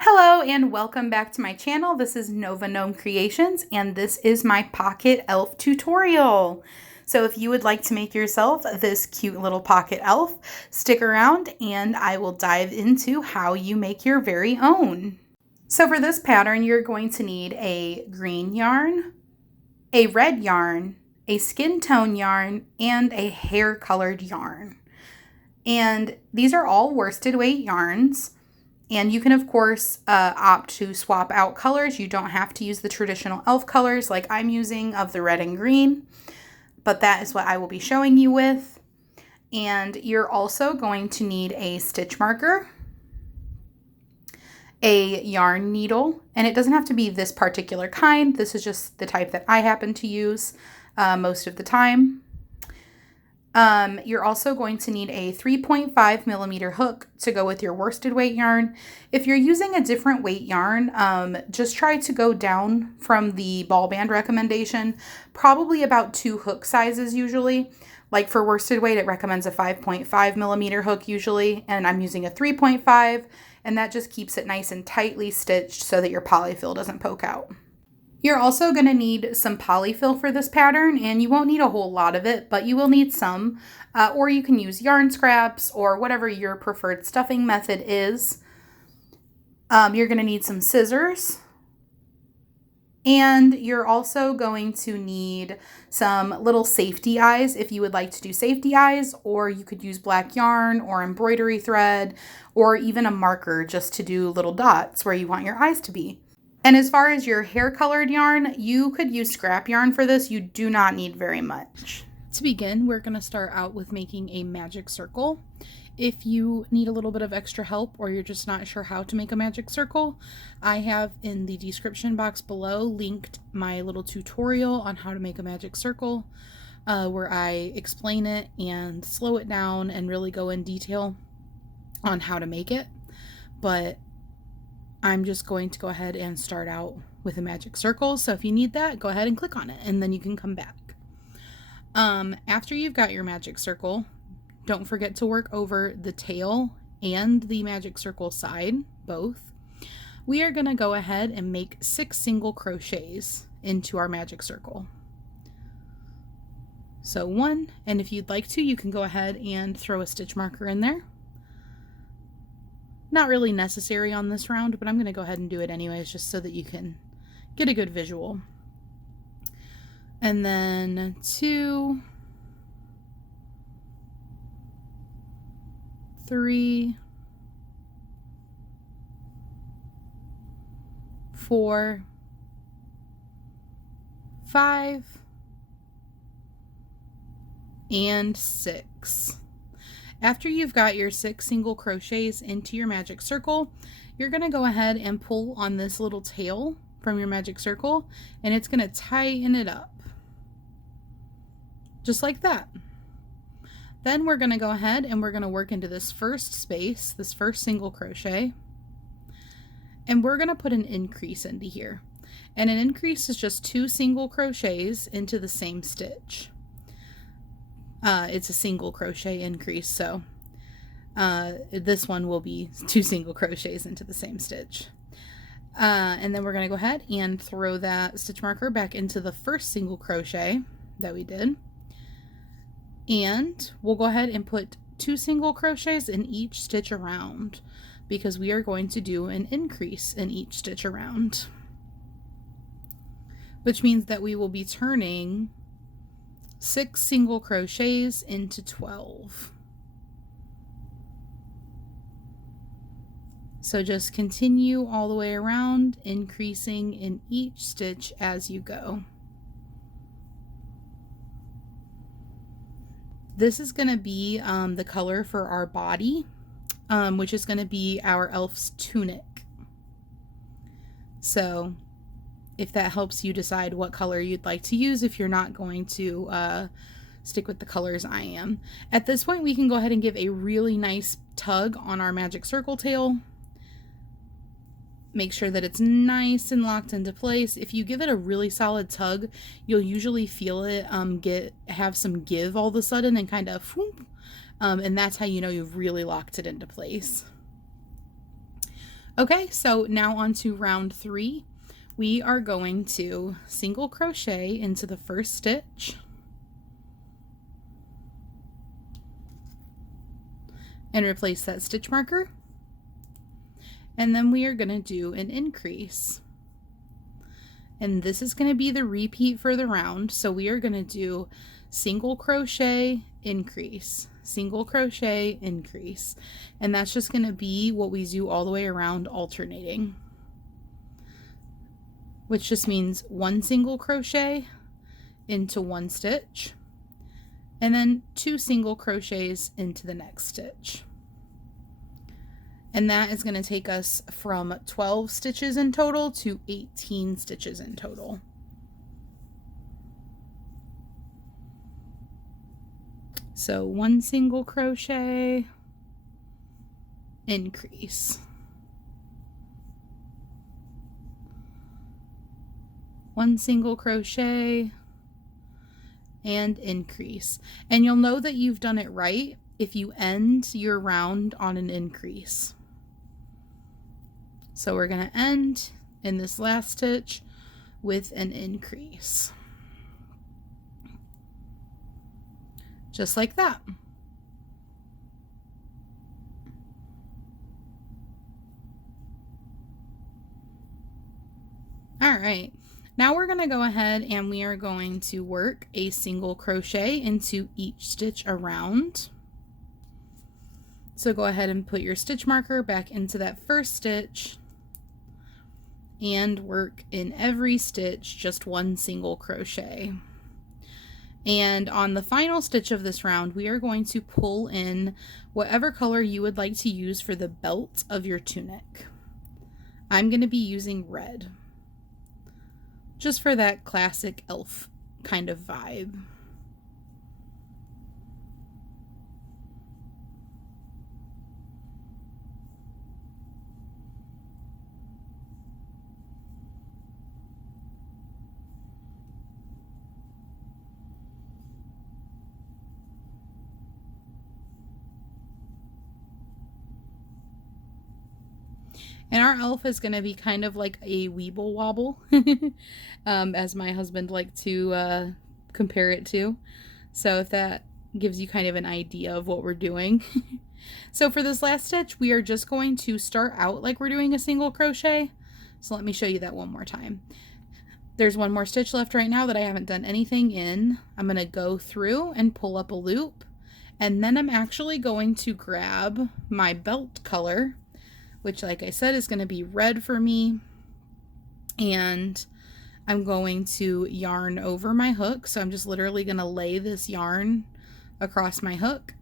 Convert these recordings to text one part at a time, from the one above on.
Hello and welcome back to my channel. This is Nova Gnome Creations and this is my pocket elf tutorial. So if you would like to make yourself this cute little pocket elf, stick around and I will dive into how you make your very own. So for this pattern, you're going to need a green yarn, a red yarn, a skin tone yarn, and a hair colored yarn. And these are all worsted weight yarns. And you can, of course, opt to swap out colors. You don't have to use the traditional elf colors like I'm using of the red and green, but that is what I will be showing you with. And you're also going to need a stitch marker, a yarn needle, and it doesn't have to be this particular kind. This is just the type that I happen to use most of the time. You're also going to need a 3.5 millimeter hook to go with your worsted weight yarn. If you're using a different weight yarn, just try to go down from the ball band recommendation, probably about 2 hook sizes usually. Like for worsted weight, it recommends a 5.5 millimeter hook usually, and I'm using a 3.5, and that just keeps it nice and tightly stitched so that your polyfill doesn't poke out. You're also going to need some polyfill for this pattern, and you won't need a whole lot of it, but you will need some, or you can use yarn scraps or whatever your preferred stuffing method is. You're going to need some scissors, and you're also going to need some little safety eyes if you would like to do safety eyes, or you could use black yarn or embroidery thread, or even a marker just to do little dots where you want your eyes to be. And as far as your hair colored yarn, you could use scrap yarn for this. You do not need very much. To begin, we're going to start out with making a magic circle. If you need a little bit of extra help or you're just not sure how to make a magic circle, I have in the description box below linked my little tutorial on how to make a magic circle, where I explain it and slow it down and really go in detail on how to make it. But I'm just going to go ahead and start out with a magic circle. So if you need that, go ahead and click on it and then you can come back. After you've got your magic circle, don't forget to work over the tail and the magic circle side, both. We are going to go ahead and make 6 single crochets into our magic circle. So 1, and if you'd like to, you can go ahead and throw a stitch marker in there. Not really necessary on this round, but I'm going to go ahead and do it anyways, just so that you can get a good visual. And then 2, 3, 4, 5, and 6. After you've got your 6 single crochets into your magic circle, you're going to go ahead and pull on this little tail from your magic circle, and it's going to tighten it up. Just like that. Then we're going to go ahead and we're going to work into this first space, this first single crochet, and we're going to put an increase into here. And an increase is just 2 single crochets into the same stitch. It's a single crochet increase, so this one will be 2 single crochets into the same stitch. And then we're going to go ahead and throw that stitch marker back into the first single crochet that we did. And we'll go ahead and put 2 single crochets in each stitch around, because we are going to do an increase in each stitch around, which means that we will be turning 6 single crochets into 12. So just continue all the way around, increasing in each stitch as you go. This is going to be the color for our body, which is going to be our elf's tunic. So if that helps you decide what color you'd like to use, if you're not going to stick with the colors I am. At this point, we can go ahead and give a really nice tug on our magic circle tail. Make sure that it's nice and locked into place. If you give it a really solid tug, you'll usually feel it have some give all of a sudden and kind of and that's how you know you've really locked it into place. Okay, so now on to round 3. We are going to single crochet into the first stitch and replace that stitch marker. And then we are going to do an increase. And this is going to be the repeat for the round. So we are going to do single crochet, increase, single crochet, increase. And that's just going to be what we do all the way around, alternating. Which just means 1 single crochet into 1 stitch, and then 2 single crochets into the next stitch. And that is going to take us from 12 stitches in total to 18 stitches in total. So 1 single crochet, increase. 1 single crochet and increase. And you'll know that you've done it right if you end your round on an increase. So we're going to end in this last stitch with an increase. Just like that. All right. Now we're going to go ahead and we are going to work a single crochet into each stitch around. So go ahead and put your stitch marker back into that first stitch and work in every stitch just 1 single crochet. And on the final stitch of this round, we are going to pull in whatever color you would like to use for the belt of your tunic. I'm going to be using red, just for that classic elf kind of vibe. And our elf is going to be kind of like a weeble wobble, as my husband liked to compare it to. So if that gives you kind of an idea of what we're doing. So for this last stitch, we are just going to start out like we're doing a single crochet. So let me show you that one more time. There's one more stitch left right now that I haven't done anything in. I'm going to go through and pull up a loop. And then I'm actually going to grab my belt color, which, like I said, is going to be red for me. And I'm going to yarn over my hook. So I'm just literally going to lay this yarn across my hook.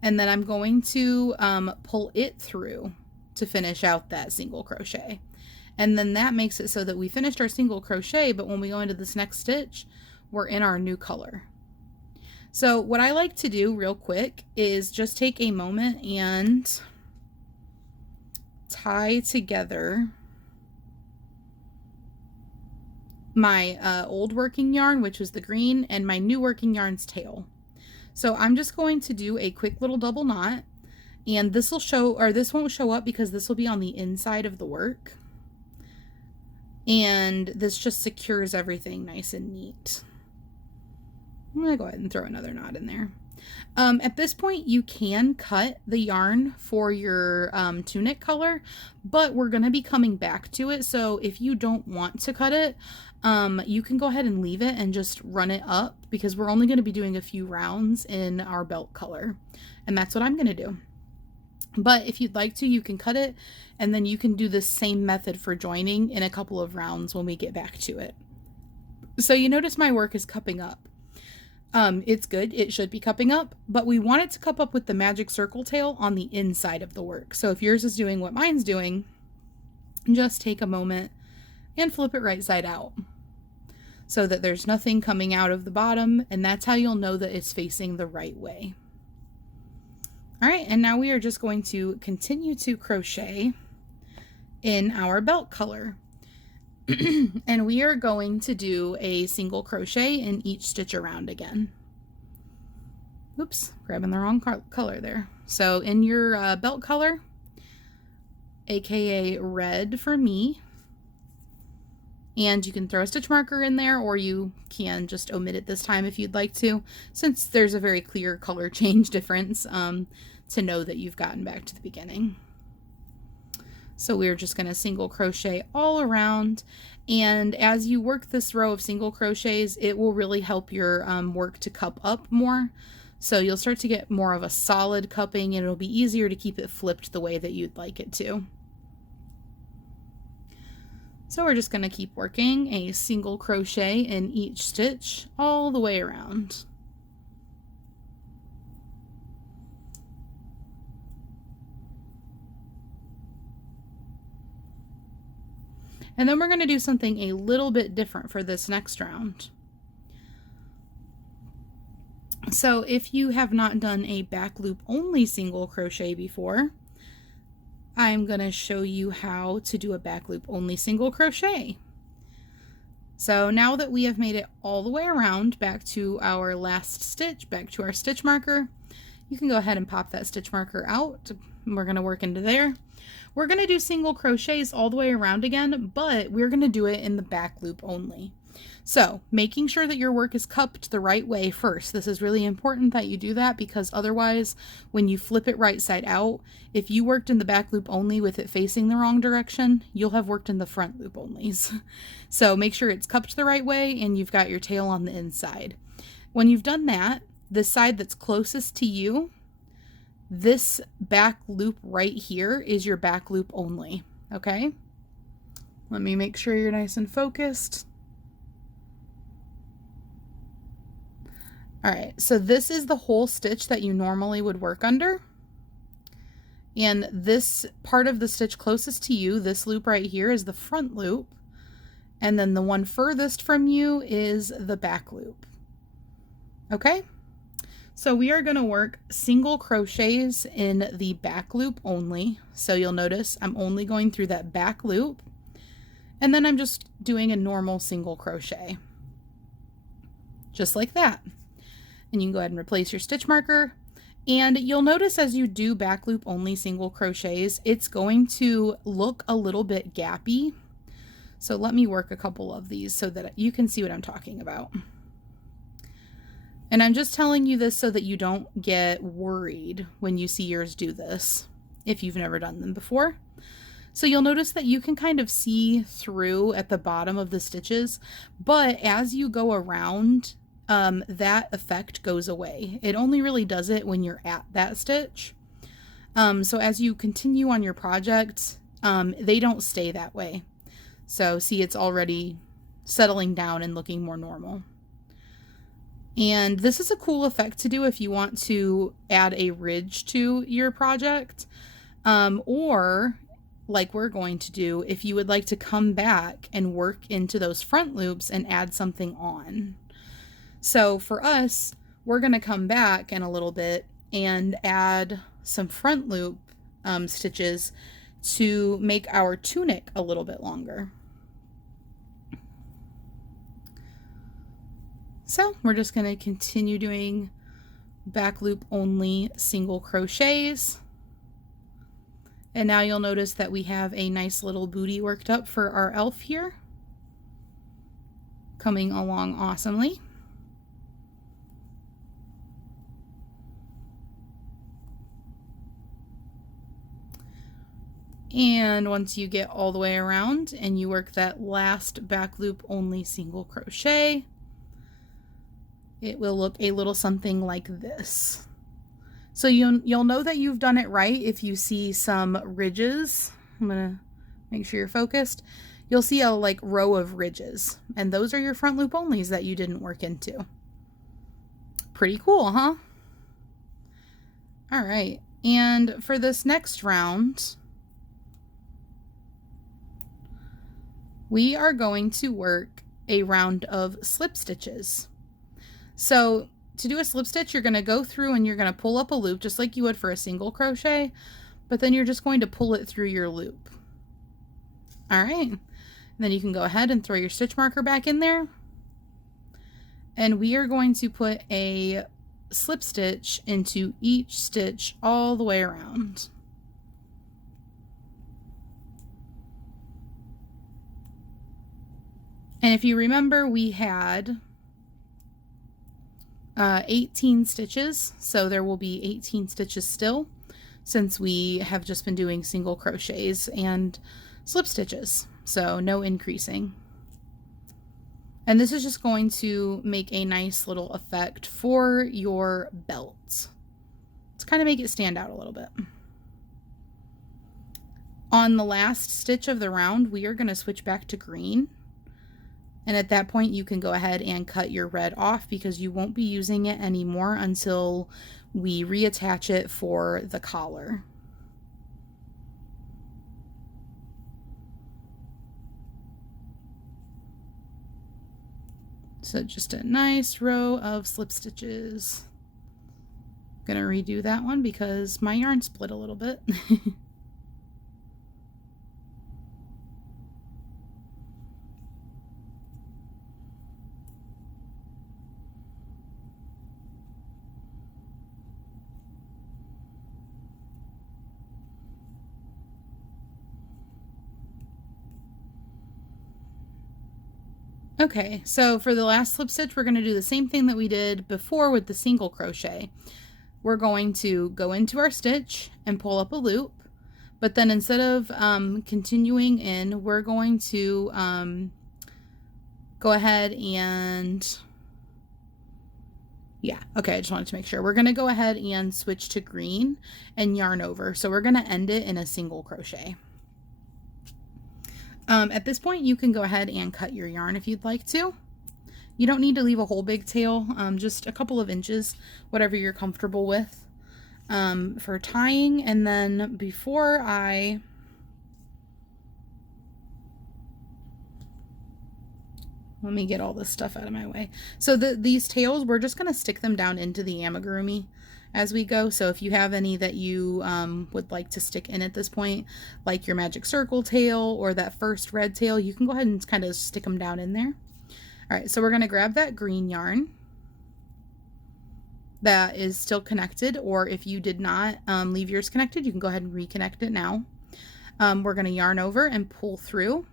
And then I'm going to pull it through to finish out that single crochet. And then that makes it so that we finished our single crochet, but when we go into this next stitch, we're in our new color. So what I like to do real quick is just take a moment and tie together my old working yarn, which was the green, and my new working yarn's tail. So I'm just going to do a quick little double knot, and this will show, or this won't show up because this will be on the inside of the work. And this just secures everything nice and neat. I'm going to go ahead and throw another knot in there. At this point, you can cut the yarn for your tunic color, but we're going to be coming back to it. So if you don't want to cut it, you can go ahead and leave it and just run it up, because we're only going to be doing a few rounds in our belt color. And that's what I'm going to do. But if you'd like to, you can cut it, and then you can do the same method for joining in a couple of rounds when we get back to it. So you notice my work is cupping up. It's good. It should be cupping up, but we want it to cup up with the magic circle tail on the inside of the work. So if yours is doing what mine's doing, just take a moment and flip it right side out so that there's nothing coming out of the bottom, and that's how you'll know that it's facing the right way. All right, and now we are just going to continue to crochet in our belt color. And we are going to do a single crochet in each stitch around again. Oops, grabbing the wrong color there. So in your belt color, aka red for me. And you can throw a stitch marker in there, or you can just omit it this time if you'd like to, since there's a very clear color change difference to know that you've gotten back to the beginning. So we're just going to single crochet all around, and as you work this row of single crochets, it will really help your work to cup up more. So you'll start to get more of a solid cupping, and it'll be easier to keep it flipped the way that you'd like it to. So we're just going to keep working a single crochet in each stitch all the way around. And then we're going to do something a little bit different for this next round. So if you have not done a back loop only single crochet before, I'm going to show you how to do a back loop only single crochet. So now that we have made it all the way around back to our last stitch, back to our stitch marker, you can go ahead and pop that stitch marker out. We're going to work into there. We're going to do single crochets all the way around again, but we're going to do it in the back loop only. So making sure that your work is cupped the right way first. This is really important that you do that, because otherwise when you flip it right side out, if you worked in the back loop only with it facing the wrong direction, you'll have worked in the front loop onlys. So make sure it's cupped the right way and you've got your tail on the inside. When you've done that, the side that's closest to you, this back loop right here is your back loop only. Okay? Let me make sure you're nice and focused. All right, so this is the whole stitch that you normally would work under. And this part of the stitch closest to you, this loop right here, is the front loop. And then the one furthest from you is the back loop. Okay? So we are going to work single crochets in the back loop only. So you'll notice I'm only going through that back loop. And then I'm just doing a normal single crochet. Just like that. And you can go ahead and replace your stitch marker. And you'll notice as you do back loop only single crochets, it's going to look a little bit gappy. So let me work a couple of these so that you can see what I'm talking about. And I'm just telling you this so that you don't get worried when you see yours do this, if you've never done them before. So you'll notice that you can kind of see through at the bottom of the stitches, but as you go around, that effect goes away. It only really does it when you're at that stitch. So as you continue on your project, they don't stay that way. So see, it's already settling down and looking more normal. And this is a cool effect to do if you want to add a ridge to your project, or like we're going to do, if you would like to come back and work into those front loops and add something on. So for us, we're going to come back in a little bit and add some front loop stitches to make our tunic a little bit longer. So we're just going to continue doing back loop only single crochets. And now you'll notice that we have a nice little booty worked up for our elf here. Coming along awesomely. And once you get all the way around and you work that last back loop only single crochet, it will look a little something like this. So you'll know that you've done it right if you see some ridges. I'm gonna make sure you're focused. You'll see a like row of ridges, and those are your front loop onlys that you didn't work into. Pretty cool, huh? All right, and for this next round, we are going to work a round of slip stitches. So to do a slip stitch, you're going to go through and you're going to pull up a loop just like you would for a single crochet, but then you're just going to pull it through your loop. All right. And then you can go ahead and throw your stitch marker back in there. And we are going to put a slip stitch into each stitch all the way around. And if you remember, we had 18 stitches, so there will be 18 stitches still, since we have just been doing single crochets and slip stitches, so no increasing. And this is just going to make a nice little effect for your belt. Let's kind of make it stand out a little bit. On the last stitch of the round, we are going to switch back to green. And at that point, you can go ahead and cut your red off because you won't be using it anymore until we reattach it for the collar. So just a nice row of slip stitches. I'm gonna redo that one because my yarn split a little bit. Okay, so for the last slip stitch, we're going to do the same thing that we did before with the single crochet. We're going to go into our stitch and pull up a loop, but then instead of continuing in, we're going to go ahead and, yeah, okay, I just wanted to make sure. We're going to go ahead and switch to green and yarn over. So we're going to end it in a single crochet. At this point, you can go ahead and cut your yarn if you'd like to. You don't need to leave a whole big tail, just a couple of inches, whatever you're comfortable with for tying. And then before let me get all this stuff out of my way. So these tails, we're just going to stick them down into the amigurumi as we go. So if you have any that you would like to stick in at this point, like your magic circle tail or that first red tail, you can go ahead and kind of stick them down in there. All right, so we're going to grab that green yarn that is still connected, or if you did not leave yours connected, you can go ahead and reconnect it now. We're going to yarn over and pull through,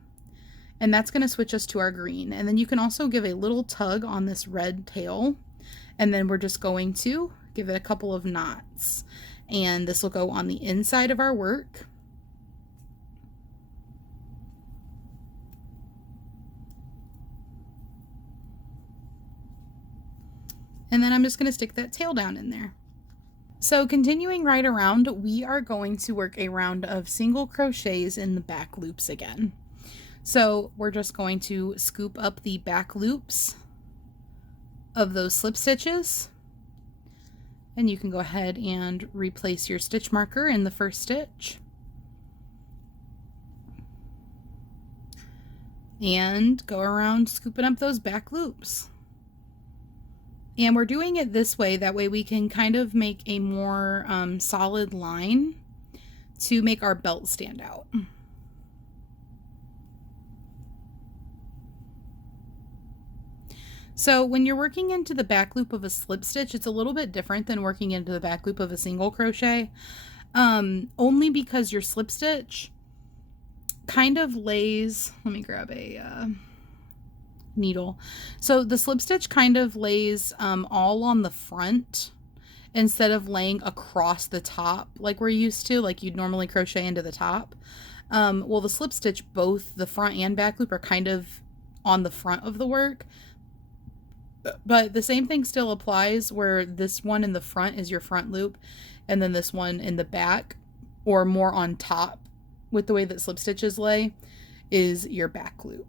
and that's going to switch us to our green. And then you can also give a little tug on this red tail, and then we're just going to give it a couple of knots, and this will go on the inside of our work. And then I'm just going to stick that tail down in there. So continuing right around, we are going to work a round of single crochets in the back loops again. So we're just going to scoop up the back loops of those slip stitches. And you can go ahead and replace your stitch marker in the first stitch. And go around scooping up those back loops. And we're doing it this way, that way we can kind of make a more solid line to make our belt stand out. So when you're working into the back loop of a slip stitch, it's a little bit different than working into the back loop of a single crochet, only because your slip stitch kind of lays, let me grab a needle. So the slip stitch kind of lays all on the front instead of laying across the top like we're used to, like you'd normally crochet into the top. Well, the slip stitch, both the front and back loop are kind of on the front of the work. But the same thing still applies, where this one in the front is your front loop, and then this one in the back, or more on top with the way that slip stitches lay, is your back loop.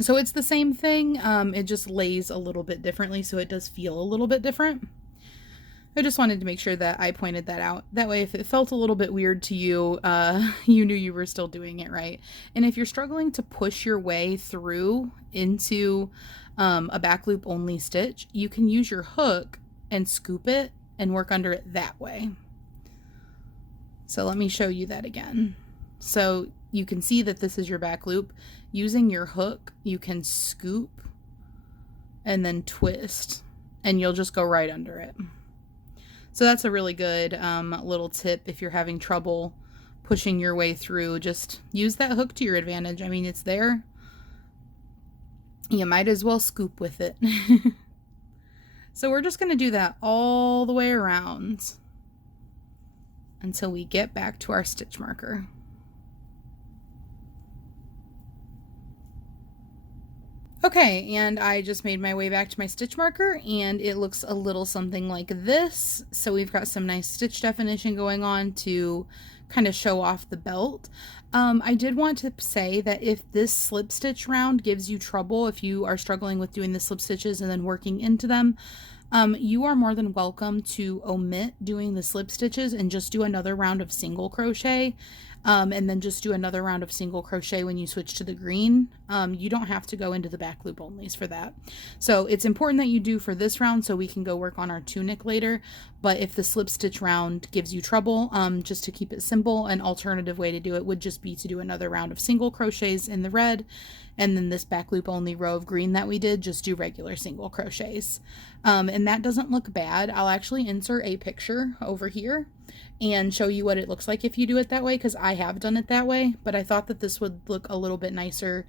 So it's the same thing, it just lays a little bit differently, so it does feel a little bit different. I just wanted to make sure that I pointed that out. That way, if it felt a little bit weird to you, you knew you were still doing it right. And if you're struggling to push your way through into a back loop only stitch, you can use your hook and scoop it and work under it that way. So let me show you that again. So you can see that this is your back loop. Using your hook, you can scoop and then twist, and you'll just go right under it. So that's a really good little tip if you're having trouble pushing your way through. Just use that hook to your advantage. I mean, it's there. You might as well scoop with it. So we're just going to do that all the way around until we get back to our stitch marker. Okay, and I just made my way back to my stitch marker, and it looks a little something like this. So we've got some nice stitch definition going on to kind of show off the belt. I did want to say that if this slip stitch round gives you trouble, if you are struggling with doing the slip stitches and then working into them, you are more than welcome to omit doing the slip stitches and just do another round of single crochet. And then just do another round of single crochet when you switch to the green. You don't have to go into the back loop onlys for that. So it's important that you do for this round so we can go work on our tunic later. But if the slip stitch round gives you trouble, just to keep it simple, an alternative way to do it would just be to do another round of single crochets in the red, and then this back loop only row of green that we did, just do regular single crochets. And that doesn't look bad. I'll actually insert a picture over here and show you what it looks like if you do it that way, because I have done it that way, but I thought that this would look a little bit nicer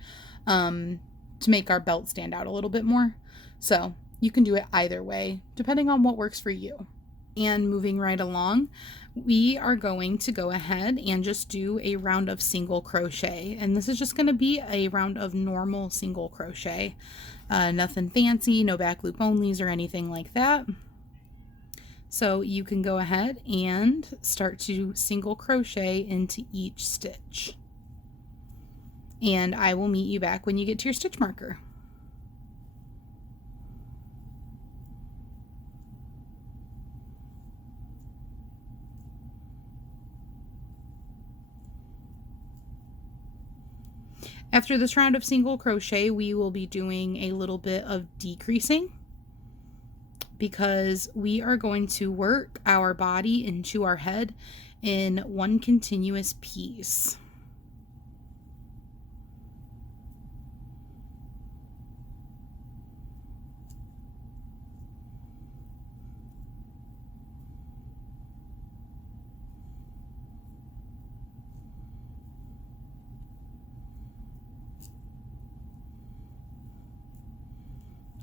to make our belt stand out a little bit more. So you can do it either way, depending on what works for you. And moving right along, we are going to go ahead and just do a round of single crochet, and this is just going to be a round of normal single crochet. Nothing fancy, no back loop onlys or anything like that. So you can go ahead and start to single crochet into each stitch. And I will meet you back when you get to your stitch marker. After this round of single crochet, we will be doing a little bit of decreasing, because we are going to work our body into our head in one continuous piece.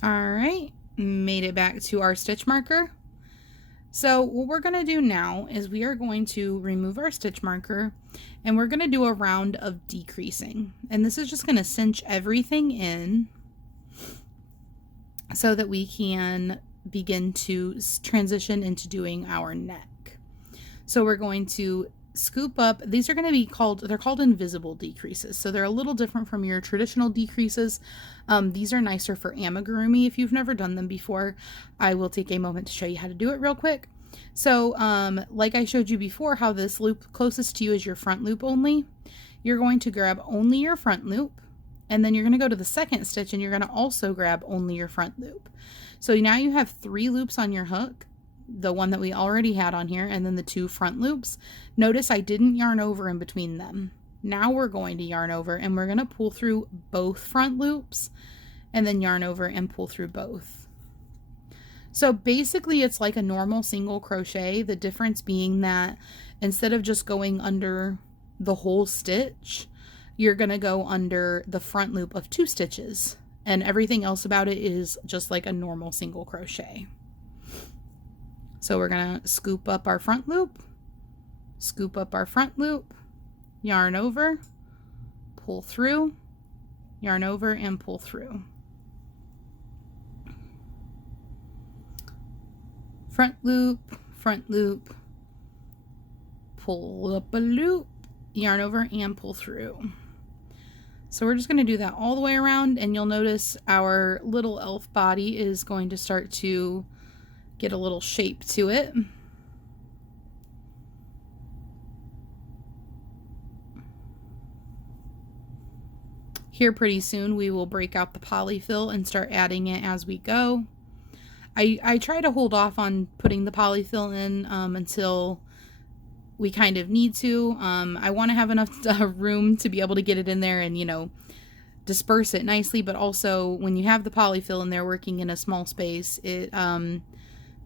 All right, made it back to our stitch marker. So what we're going to do now is we are going to remove our stitch marker, and we're going to do a round of decreasing. And this is just going to cinch everything in so that we can begin to transition into doing our neck. So we're going to scoop up, these are going to be called, they're called invisible decreases. So they're a little different from your traditional decreases. These are nicer for amigurumi. If you've never done them before, I will take a moment to show you how to do it real quick. So like I showed you before, how this loop closest to you is your front loop only. You're going to grab only your front loop, and then you're going to go to the second stitch and you're going to also grab only your front loop. So now you have 3 loops on your hook, the one that we already had on here, and then the 2 front loops. Notice I didn't yarn over in between them. Now we're going to yarn over, and we're going to pull through both front loops and then yarn over and pull through both. So basically it's like a normal single crochet, the difference being that instead of just going under the whole stitch, you're going to go under the front loop of 2 stitches, and everything else about it is just like a normal single crochet. So we're going to scoop up our front loop, scoop up our front loop, yarn over, pull through, yarn over, and pull through. Front loop, pull up a loop, yarn over, and pull through. So we're just going to do that all the way around, and you'll notice our little elf body is going to start to get a little shape to it. Here pretty soon we will break out the polyfill and start adding it as we go. I try to hold off on putting the polyfill in until we kind of need to. I want to have enough room to be able to get it in there and, you know, disperse it nicely, but also when you have the polyfill in there working in a small space, it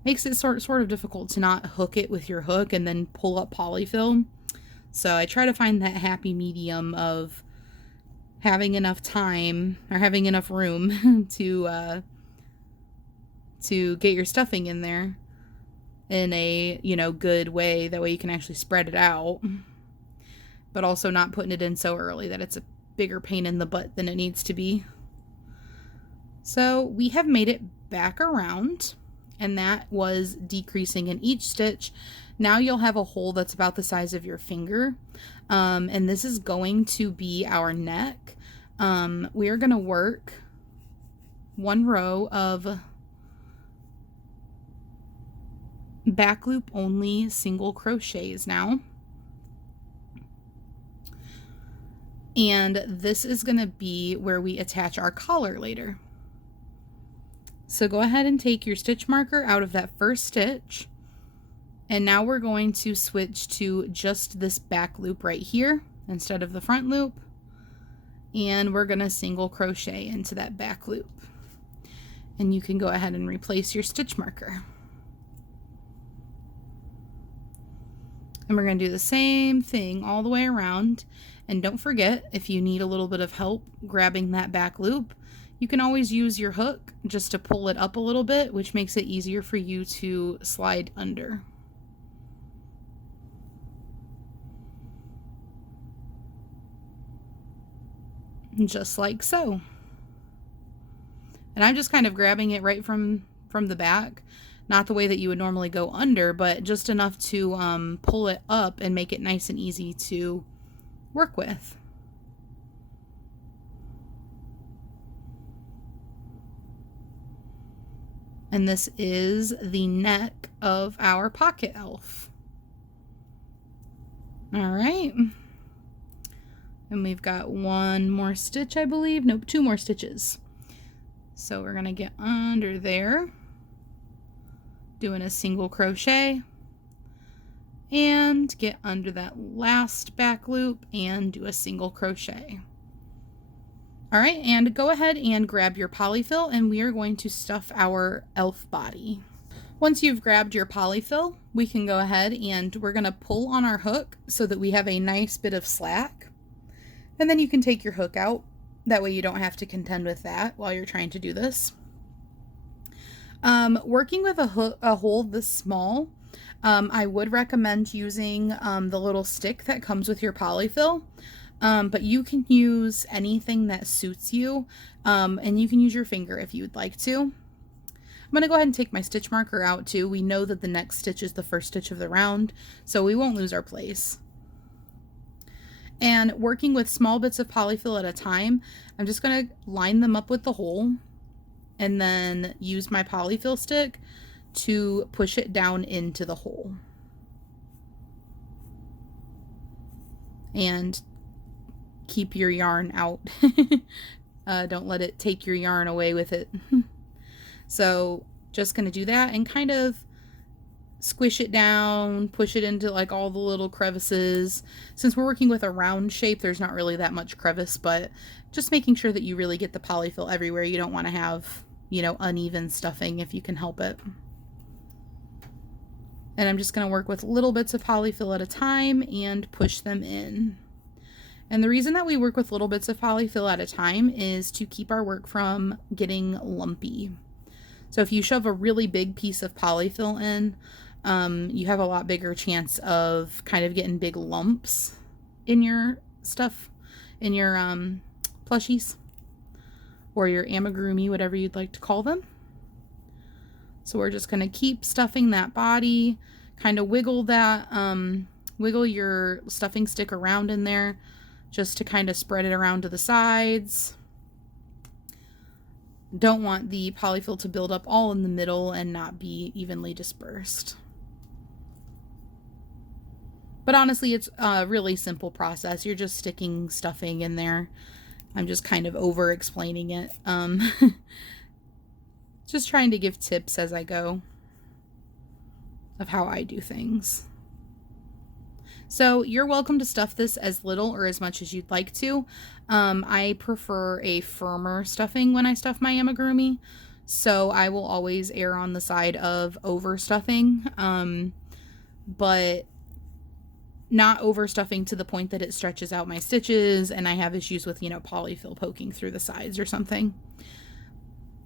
makes it sort of difficult to not hook it with your hook and then pull up polyfill. So I try to find that happy medium of having enough time or having enough room to get your stuffing in there in a, you know, good way. That way you can actually spread it out, but also not putting it in so early that it's a bigger pain in the butt than it needs to be. So we have made it back around, and that was decreasing in each stitch. Now you'll have a hole that's about the size of your finger, and this is going to be our neck. We are going to work one row of back loop only single crochets now. And this is going to be where we attach our collar later. So go ahead and take your stitch marker out of that first stitch. And now we're going to switch to just this back loop right here instead of the front loop. And we're going to single crochet into that back loop. And you can go ahead and replace your stitch marker. And we're going to do the same thing all the way around. And don't forget, if you need a little bit of help grabbing that back loop, you can always use your hook just to pull it up a little bit, which makes it easier for you to slide under. Just like so. And I'm just kind of grabbing it right from the back. Not the way that you would normally go under, but just enough to pull it up and make it nice and easy to work with. And this is the neck of our pocket elf. All right. And we've got one more stitch, I believe. Nope, 2 more stitches. So we're going to get under there, doing a single crochet, and get under that last back loop and do a single crochet. All right, and go ahead and grab your polyfill, and we are going to stuff our elf body. Once you've grabbed your polyfill, we can go ahead and we're going to pull on our hook so that we have a nice bit of slack. And then you can take your hook out. That way you don't have to contend with that while you're trying to do this. Working with a hole this small, I would recommend using the little stick that comes with your polyfill, but you can use anything that suits you, and you can use your finger if you'd like to. I'm going to go ahead and take my stitch marker out too. We know that the next stitch is the first stitch of the round, so we won't lose our place. And working with small bits of polyfill at a time, I'm just going to line them up with the hole and then use my polyfill stick to push it down into the hole. And keep your yarn out. Don't let it take your yarn away with it. So just going to do that and kind of squish it down, push it into like all the little crevices. Since we're working with a round shape, there's not really that much crevice, but just making sure that you really get the polyfill everywhere. You don't want to have, you know, uneven stuffing if you can help it. And I'm just going to work with little bits of polyfill at a time and push them in. And the reason that we work with little bits of polyfill at a time is to keep our work from getting lumpy. So if you shove a really big piece of polyfill in, you have a lot bigger chance of kind of getting big lumps in your stuff, in your plushies, or your amigurumi, whatever you'd like to call them. So we're just going to keep stuffing that body, kind of wiggle that, wiggle your stuffing stick around in there just to kind of spread it around to the sides. Don't want the polyfill to build up all in the middle and not be evenly dispersed. But honestly, it's a really simple process. You're just sticking stuffing in there. I'm just kind of over explaining it. Just trying to give tips as I go of how I do things. So you're welcome to stuff this as little or as much as you'd like to. I prefer a firmer stuffing when I stuff my amigurumi, so I will always err on the side of overstuffing. But not overstuffing to the point that it stretches out my stitches and I have issues with, you know, polyfill poking through the sides or something.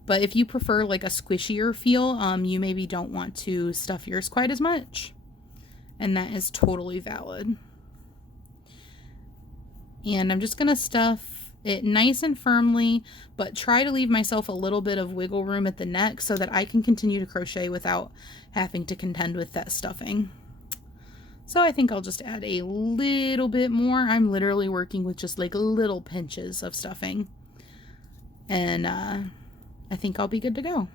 But if you prefer like a squishier feel, you maybe don't want to stuff yours quite as much. And that is totally valid. And I'm just going to stuff it nice and firmly, but try to leave myself a little bit of wiggle room at the neck so that I can continue to crochet without having to contend with that stuffing. So I think I'll just add a little bit more. I'm literally working with just like little pinches of stuffing. And I think I'll be good to go.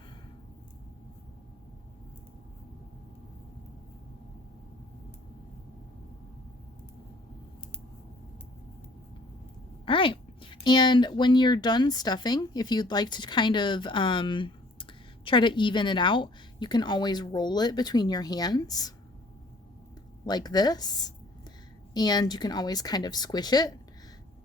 All right. And when you're done stuffing, if you'd like to kind of try to even it out, you can always roll it between your hands like this. And you can always kind of squish it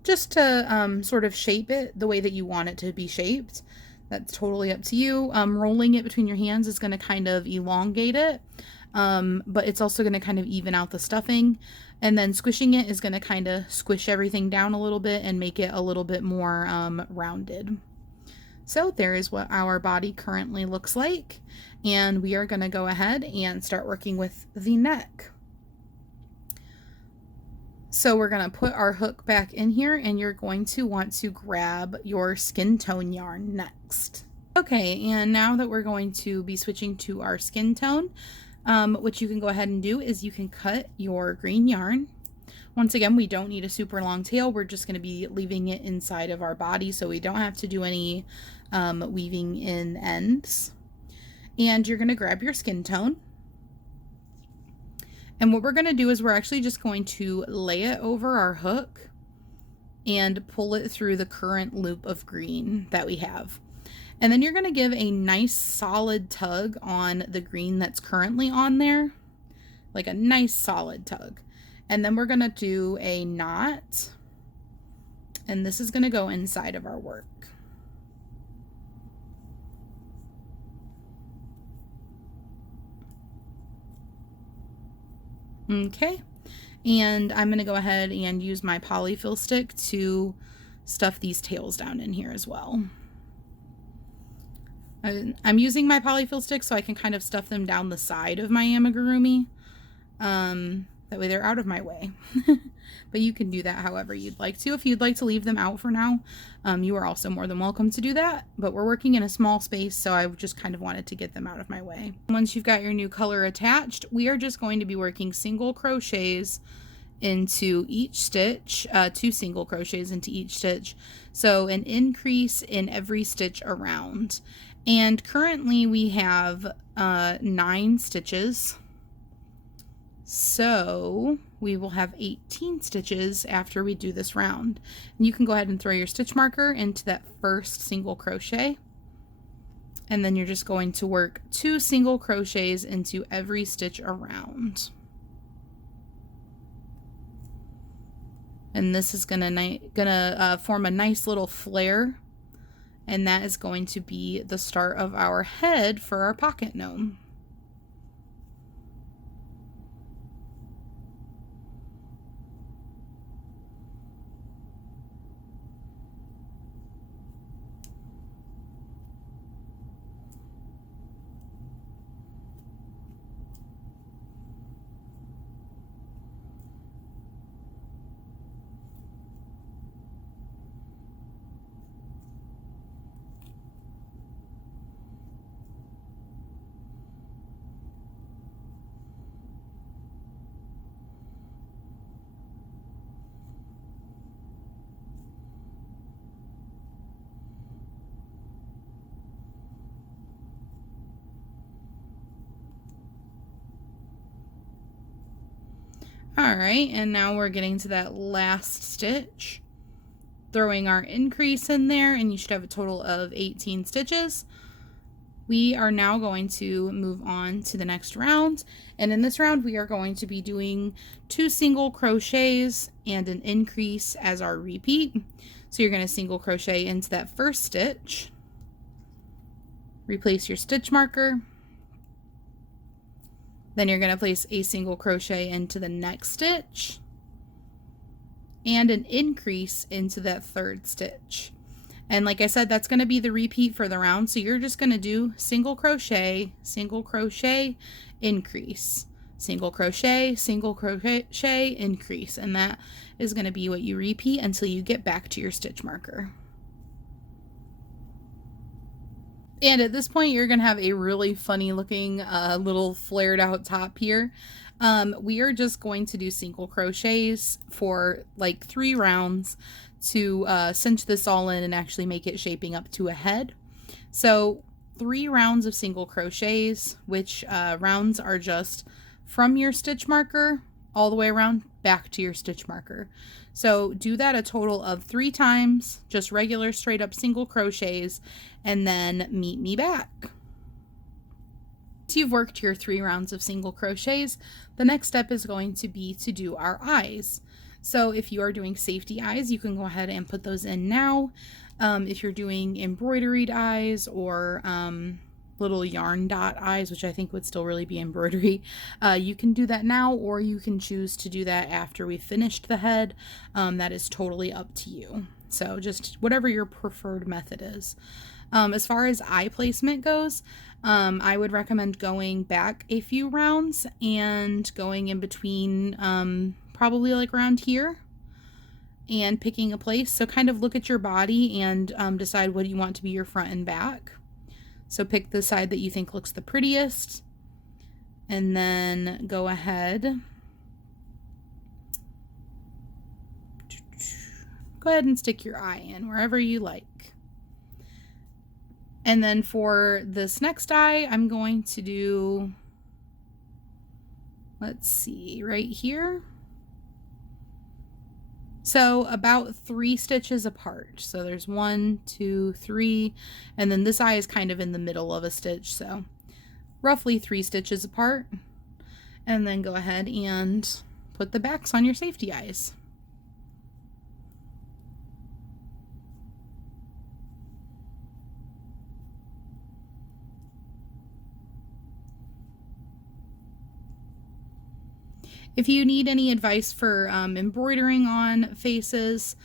just to sort of shape it the way that you want it to be shaped. That's totally up to you. Rolling it between your hands is going to kind of elongate it, but it's also going to kind of even out the stuffing. And then squishing it is going to kind of squish everything down a little bit and make it a little bit more rounded. So there is what our body currently looks like. And we are going to go ahead and start working with the neck. So we're going to put our hook back in here and you're going to want to grab your skin tone yarn next. Okay, and now that we're going to be switching to our skin tone, what you can go ahead and do is you can cut your green yarn. Once again, we don't need a super long tail. We're just going to be leaving it inside of our body so we don't have to do any weaving in ends. And you're going to grab your skin tone. And what we're going to do is we're actually just going to lay it over our hook and pull it through the current loop of green that we have. And then you're going to give a nice solid tug on the green that's currently on there, like a nice solid tug. And then we're going to do a knot, and this is going to go inside of our work. Okay, and I'm going to go ahead and use my polyfill stick to stuff these tails down in here as well. I'm using my polyfill stick so I can kind of stuff them down the side of my amigurumi. That way they're out of my way. But you can do that however you'd like to. If you'd like to leave them out for now, you are also more than welcome to do that. But we're working in a small space, so I just kind of wanted to get them out of my way. Once you've got your new color attached, we are just going to be working single crochets into each stitch, 2 single crochets into each stitch. So an increase in every stitch around. And currently we have 9 stitches. So we will have 18 stitches after we do this round. And you can go ahead and throw your stitch marker into that first single crochet. And then you're just going to work 2 single crochets into every stitch around. And this is gonna form a nice little flare. And that is going to be the start of our head for our pocket gnome. Alright, and now we're getting to that last stitch, throwing our increase in there, and you should have a total of 18 stitches. We are now going to move on to the next round, and in this round we are going to be doing 2 single crochets and an increase as our repeat. So you're going to single crochet into that first stitch, replace your stitch marker, Then you're going to place a single crochet into the next stitch and an increase into that third stitch. And like I said, that's going to be the repeat for the round. So you're just going to do single crochet, increase, single crochet, increase. And that is going to be what you repeat until you get back to your stitch marker. And at this point, you're going to have a really funny looking little flared out top here. We are just going to do single crochets for like 3 rounds to cinch this all in and actually make it shaping up to a head. So 3 rounds of single crochets, which rounds are just from your stitch marker all the way around back to your stitch marker. So do that a total of 3 times, just regular straight up single crochets, and then meet me back. Once you've worked your 3 rounds of single crochets, the next step is going to be to do our eyes. So if you are doing safety eyes, you can go ahead and put those in now. If you're doing embroideried eyes or little yarn dot eyes, which I think would still really be embroidery, you can do that now, or you can choose to do that after we've finished the head. That is totally up to you. So just whatever your preferred method is. As far as eye placement goes, I would recommend going back a few rounds and going in between probably like around here and picking a place. So kind of look at your body and decide what you want to be your front and back. So pick the side that you think looks the prettiest and then go ahead. Go ahead and stick your eye in wherever you like. And then for this next eye, I'm going to do, let's see, right here. So about 3 stitches apart. So there's 1, 2, 3, and then this eye is kind of in the middle of a stitch. So roughly 3 stitches apart. And then go ahead and put the backs on your safety eyes. If you need any advice for embroidering on faces,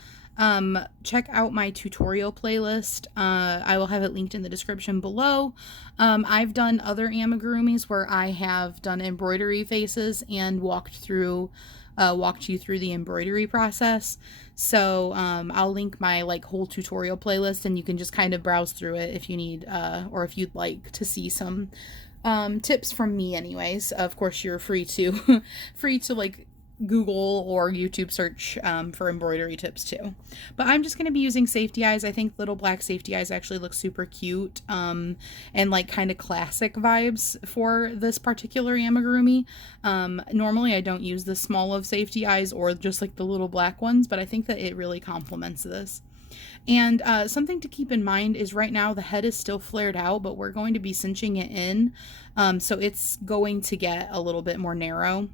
check out my tutorial playlist. I will have it linked in the description below. I've done other amigurumis where I have done embroidery faces and walked you through the embroidery process. So I'll link my whole tutorial playlist, and you can just kind of browse through it if you need or if you'd like to see some tips from me anyways. Of course, you're free to Google or YouTube search for embroidery tips too. But I'm just going to be using safety eyes. I think little black safety eyes actually look super cute and kind of classic vibes for this particular amigurumi. Normally I don't use the small of safety eyes or just the little black ones, but I think that it really complements this. And something to keep in mind is right now the head is still flared out, but we're going to be cinching it in. So it's going to get a little bit more narrow.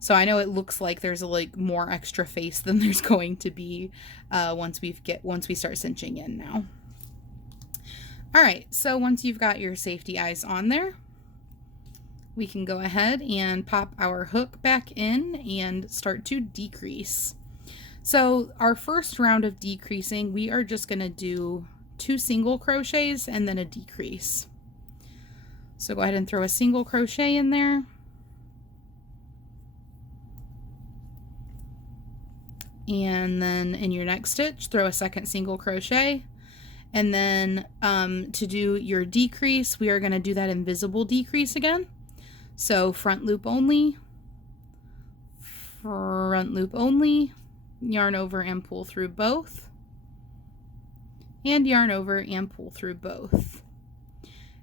So I know it looks like there's more extra face than there's going to be once we start cinching in now. All right, so once you've got your safety eyes on there, we can go ahead and pop our hook back in and start to decrease. So our first round of decreasing, we are just going to do 2 single crochets and then a decrease. So go ahead and throw a single crochet in there. And then in your next stitch, throw a second single crochet. And then to do your decrease, we are going to do that invisible decrease again. So front loop only, yarn over and pull through both, and yarn over and pull through both.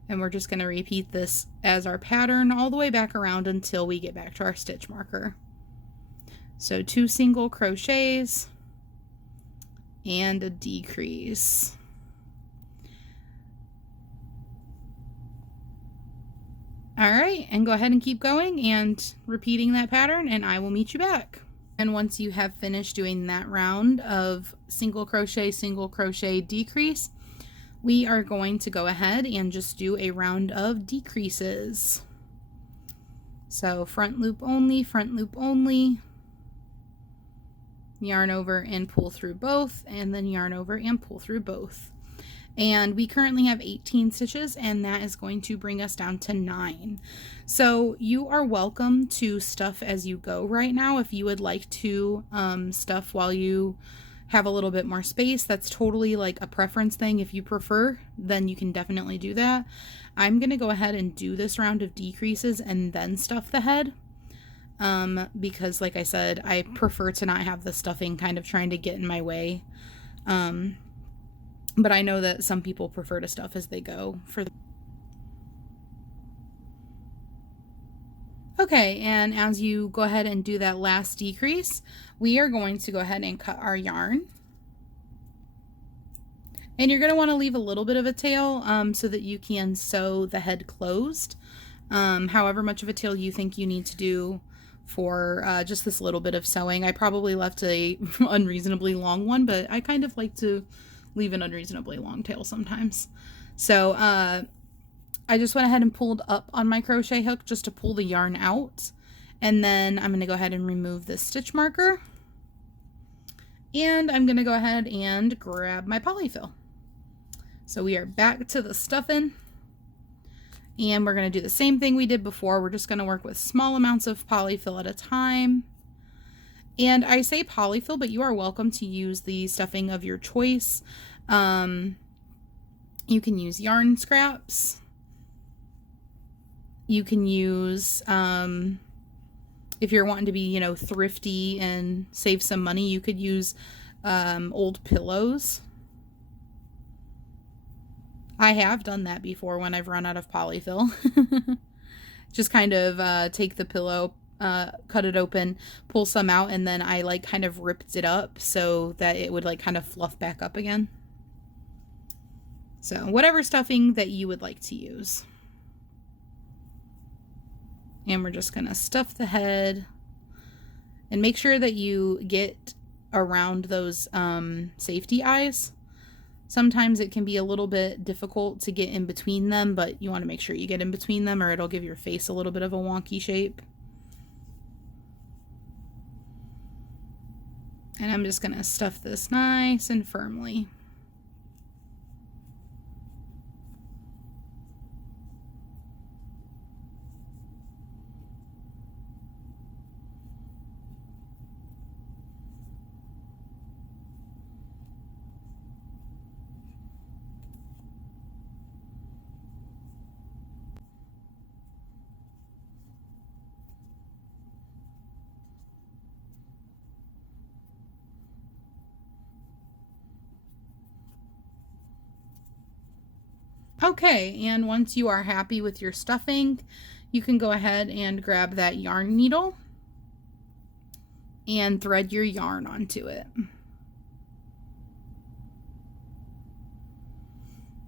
And we're just going to repeat this as our pattern all the way back around until we get back to our stitch marker. So 2 single crochets and a decrease. All right, and go ahead and keep going and repeating that pattern, and I will meet you back. And once you have finished doing that round of single crochet, decrease, we are going to go ahead and just do a round of decreases. So front loop only, yarn over and pull through both, and then yarn over and pull through both. And we currently have 18 stitches, and that is going to bring us down to 9. So you are welcome to stuff as you go right now. If you would like to stuff while you have a little bit more space, that's totally like a preference thing. If you prefer, then you can definitely do that. I'm going to go ahead and do this round of decreases and then stuff the head. Because like I said, I prefer to not have the stuffing kind of trying to get in my way. But I know that some people prefer to stuff as they go. Okay, and as you go ahead and do that last decrease, we are going to go ahead and cut our yarn. And you're going to want to leave a little bit of a tail so that you can sew the head closed. However much of a tail you think you need to do for just this little bit of sewing. I probably left a unreasonably long one, but I kind of like to leave an unreasonably long tail sometimes. So I just went ahead and pulled up on my crochet hook just to pull the yarn out. And then I'm going to go ahead and remove this stitch marker. And I'm going to go ahead and grab my polyfill. So we are back to the stuffing. And we're going to do the same thing we did before. We're just going to work with small amounts of polyfill at a time. And I say polyfill, but you are welcome to use the stuffing of your choice. You can use yarn scraps. You can use, if you're wanting to be, you know, thrifty and save some money, you could use old pillows. I have done that before when I've run out of polyfill. Just kind of take the pillow, cut it open, pull some out, and then I like kind of ripped it up so that it would like kind of fluff back up again. So whatever stuffing that you would like to use. And we're just going to stuff the head and make sure that you get around those safety eyes. Sometimes it can be a little bit difficult to get in between them, but you want to make sure you get in between them or it'll give your face a little bit of a wonky shape. And I'm just going to stuff this nice and firmly. Okay, and once you are happy with your stuffing, you can go ahead and grab that yarn needle and thread your yarn onto it.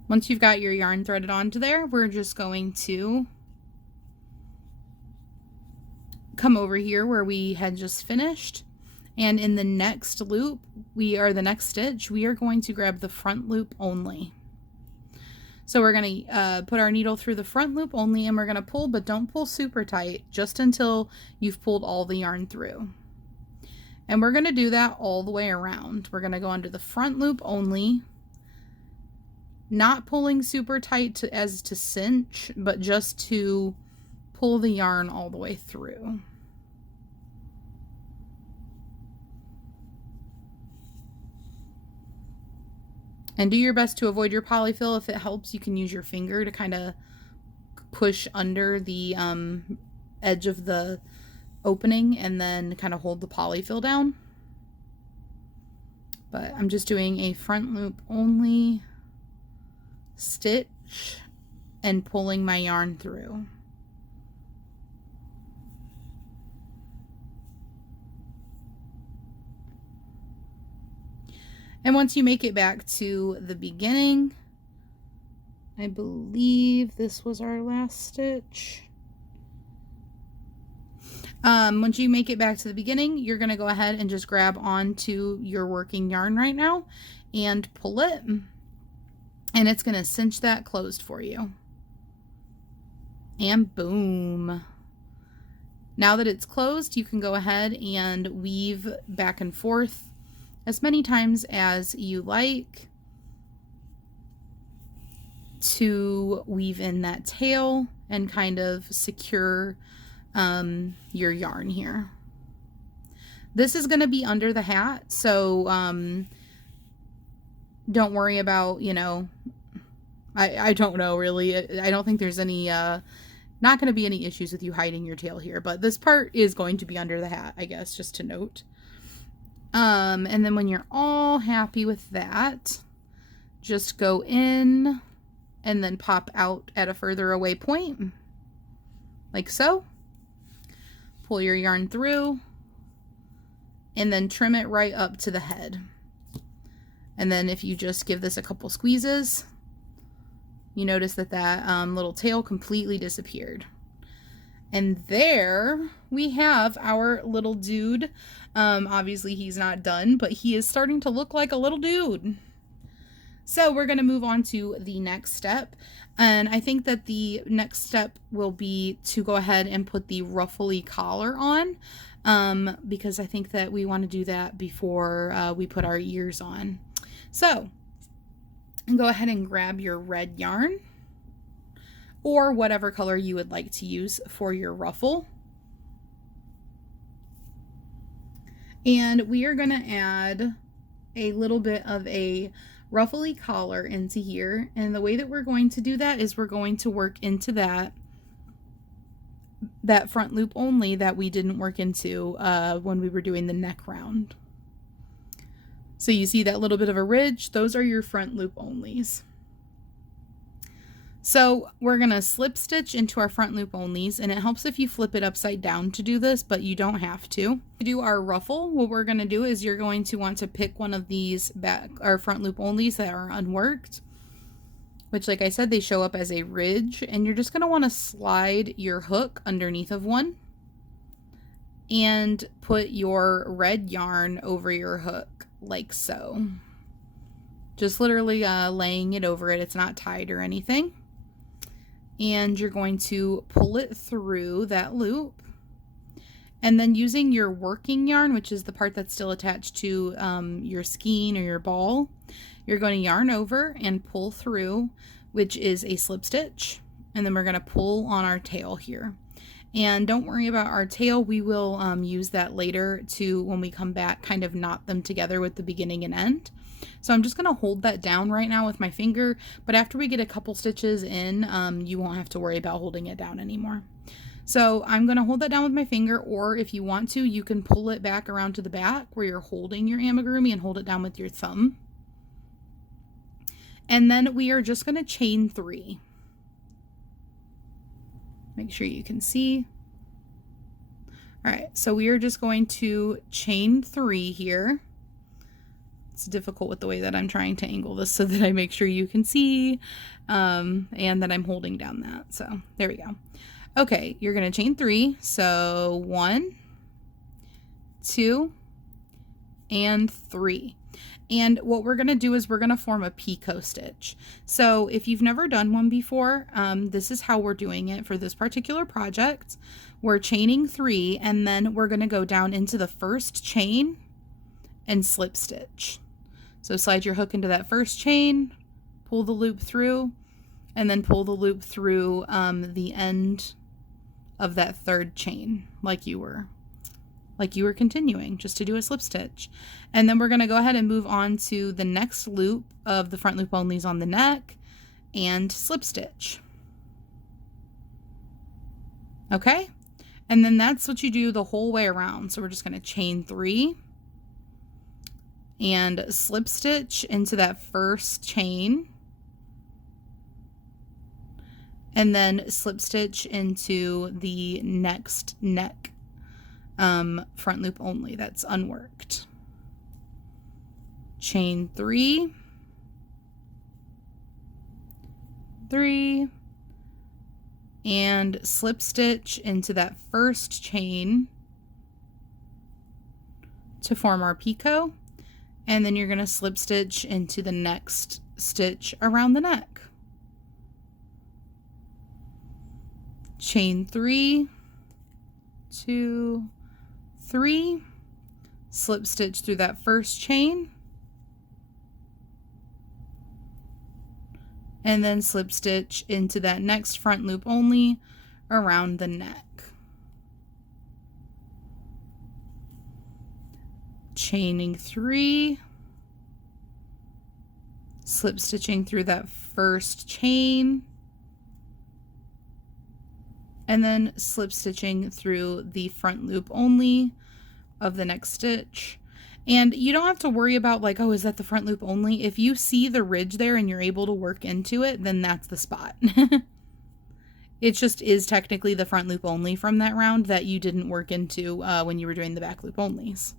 Once you've got your yarn threaded onto there, we're just going to come over here where we had just finished. And in the next loop, the next stitch, we are going to grab the front loop only. So we're going to put our needle through the front loop only, and we're going to pull, but don't pull super tight, just until you've pulled all the yarn through. And we're going to do that all the way around. We're going to go under the front loop only, not pulling super tight as to cinch, but just to pull the yarn all the way through. And do your best to avoid your polyfill. If it helps, you can use your finger to kind of push under the edge of the opening and then kind of hold the polyfill down. But I'm just doing a front loop only stitch and pulling my yarn through. And once you make it back to the beginning, I believe this was our last stitch. Once you make it back to the beginning, you're going to go ahead and just grab onto your working yarn right now and pull it. And it's going to cinch that closed for you. And boom. Now that it's closed, you can go ahead and weave back and forth as many times as you like to weave in that tail and kind of secure your yarn here. This is going to be under the hat, so don't worry about, you know, I don't know really. I don't think there's any, not going to be any issues with you hiding your tail here, but this part is going to be under the hat, I guess, just to note. And then when you're all happy with that, just go in and then pop out at a further away point, like so. Pull your yarn through, and then trim it right up to the head. And then if you just give this a couple squeezes, you notice that that little tail completely disappeared. And there we have our little dude. Obviously he's not done, but he is starting to look like a little dude. So we're going to move on to the next step. And I think that the next step will be to go ahead and put the ruffly collar on, because I think that we want to do that before we put our ears on. So go ahead and grab your red yarn or whatever color you would like to use for your ruffle. And we are going to add a little bit of a ruffly collar into here, and the way that we're going to do that is we're going to work into that front loop only that we didn't work into when we were doing the neck round. So you see that little bit of a ridge, those are your front loop onlys. So we're going to slip stitch into our front loop onlys, and it helps if you flip it upside down to do this, but you don't have to. To do our ruffle, what we're going to do is you're going to want to pick one of these back or front loop onlys that are unworked, which, like I said, they show up as a ridge, and you're just going to want to slide your hook underneath of one and put your red yarn over your hook like so. Just literally laying it over it. It's not tied or anything. And you're going to pull it through that loop, and then using your working yarn, which is the part that's still attached to your skein or your ball, you're going to yarn over and pull through, which is a slip stitch, and then we're going to pull on our tail here. And don't worry about our tail, we will use that later to, when we come back, kind of knot them together with the beginning and end. So I'm just going to hold that down right now with my finger, but after we get a couple stitches in, you won't have to worry about holding it down anymore. So I'm going to hold that down with my finger, or if you want to, you can pull it back around to the back where you're holding your amigurumi and hold it down with your thumb. And then we are just going to chain 3. Make sure you can see. All right, so we are just going to chain 3 here. It's difficult with the way that I'm trying to angle this so that I make sure you can see, and that I'm holding down that. So there we go. Okay, you're going to chain 3. So 1, 2, and 3. And what we're going to do is we're going to form a picot stitch. So if you've never done one before, this is how we're doing it for this particular project. We're chaining 3, and then we're going to go down into the first chain and slip stitch. So slide your hook into that first chain, pull the loop through, and then pull the loop through the end of that third chain like you were continuing, just to do a slip stitch. And then we're going to go ahead and move on to the next loop of the front loop onlys on the neck and slip stitch. Okay, and then that's what you do the whole way around. So we're just going to chain 3 and slip stitch into that first chain, and then slip stitch into the next neck front loop only that's unworked. Chain 3, 3, and slip stitch into that first chain to form our picot, and then you're going to slip stitch into the next stitch around the neck. Chain 3, 2, 3, slip stitch through that first chain, and then slip stitch into that next front loop only around the neck. Chaining 3, slip stitching through that first chain, and then slip stitching through the front loop only of the next stitch. And you don't have to worry about like, oh, is that the front loop only? If you see the ridge there and you're able to work into it, then that's the spot. It just is technically the front loop only from that round that you didn't work into when you were doing the back loop onlys.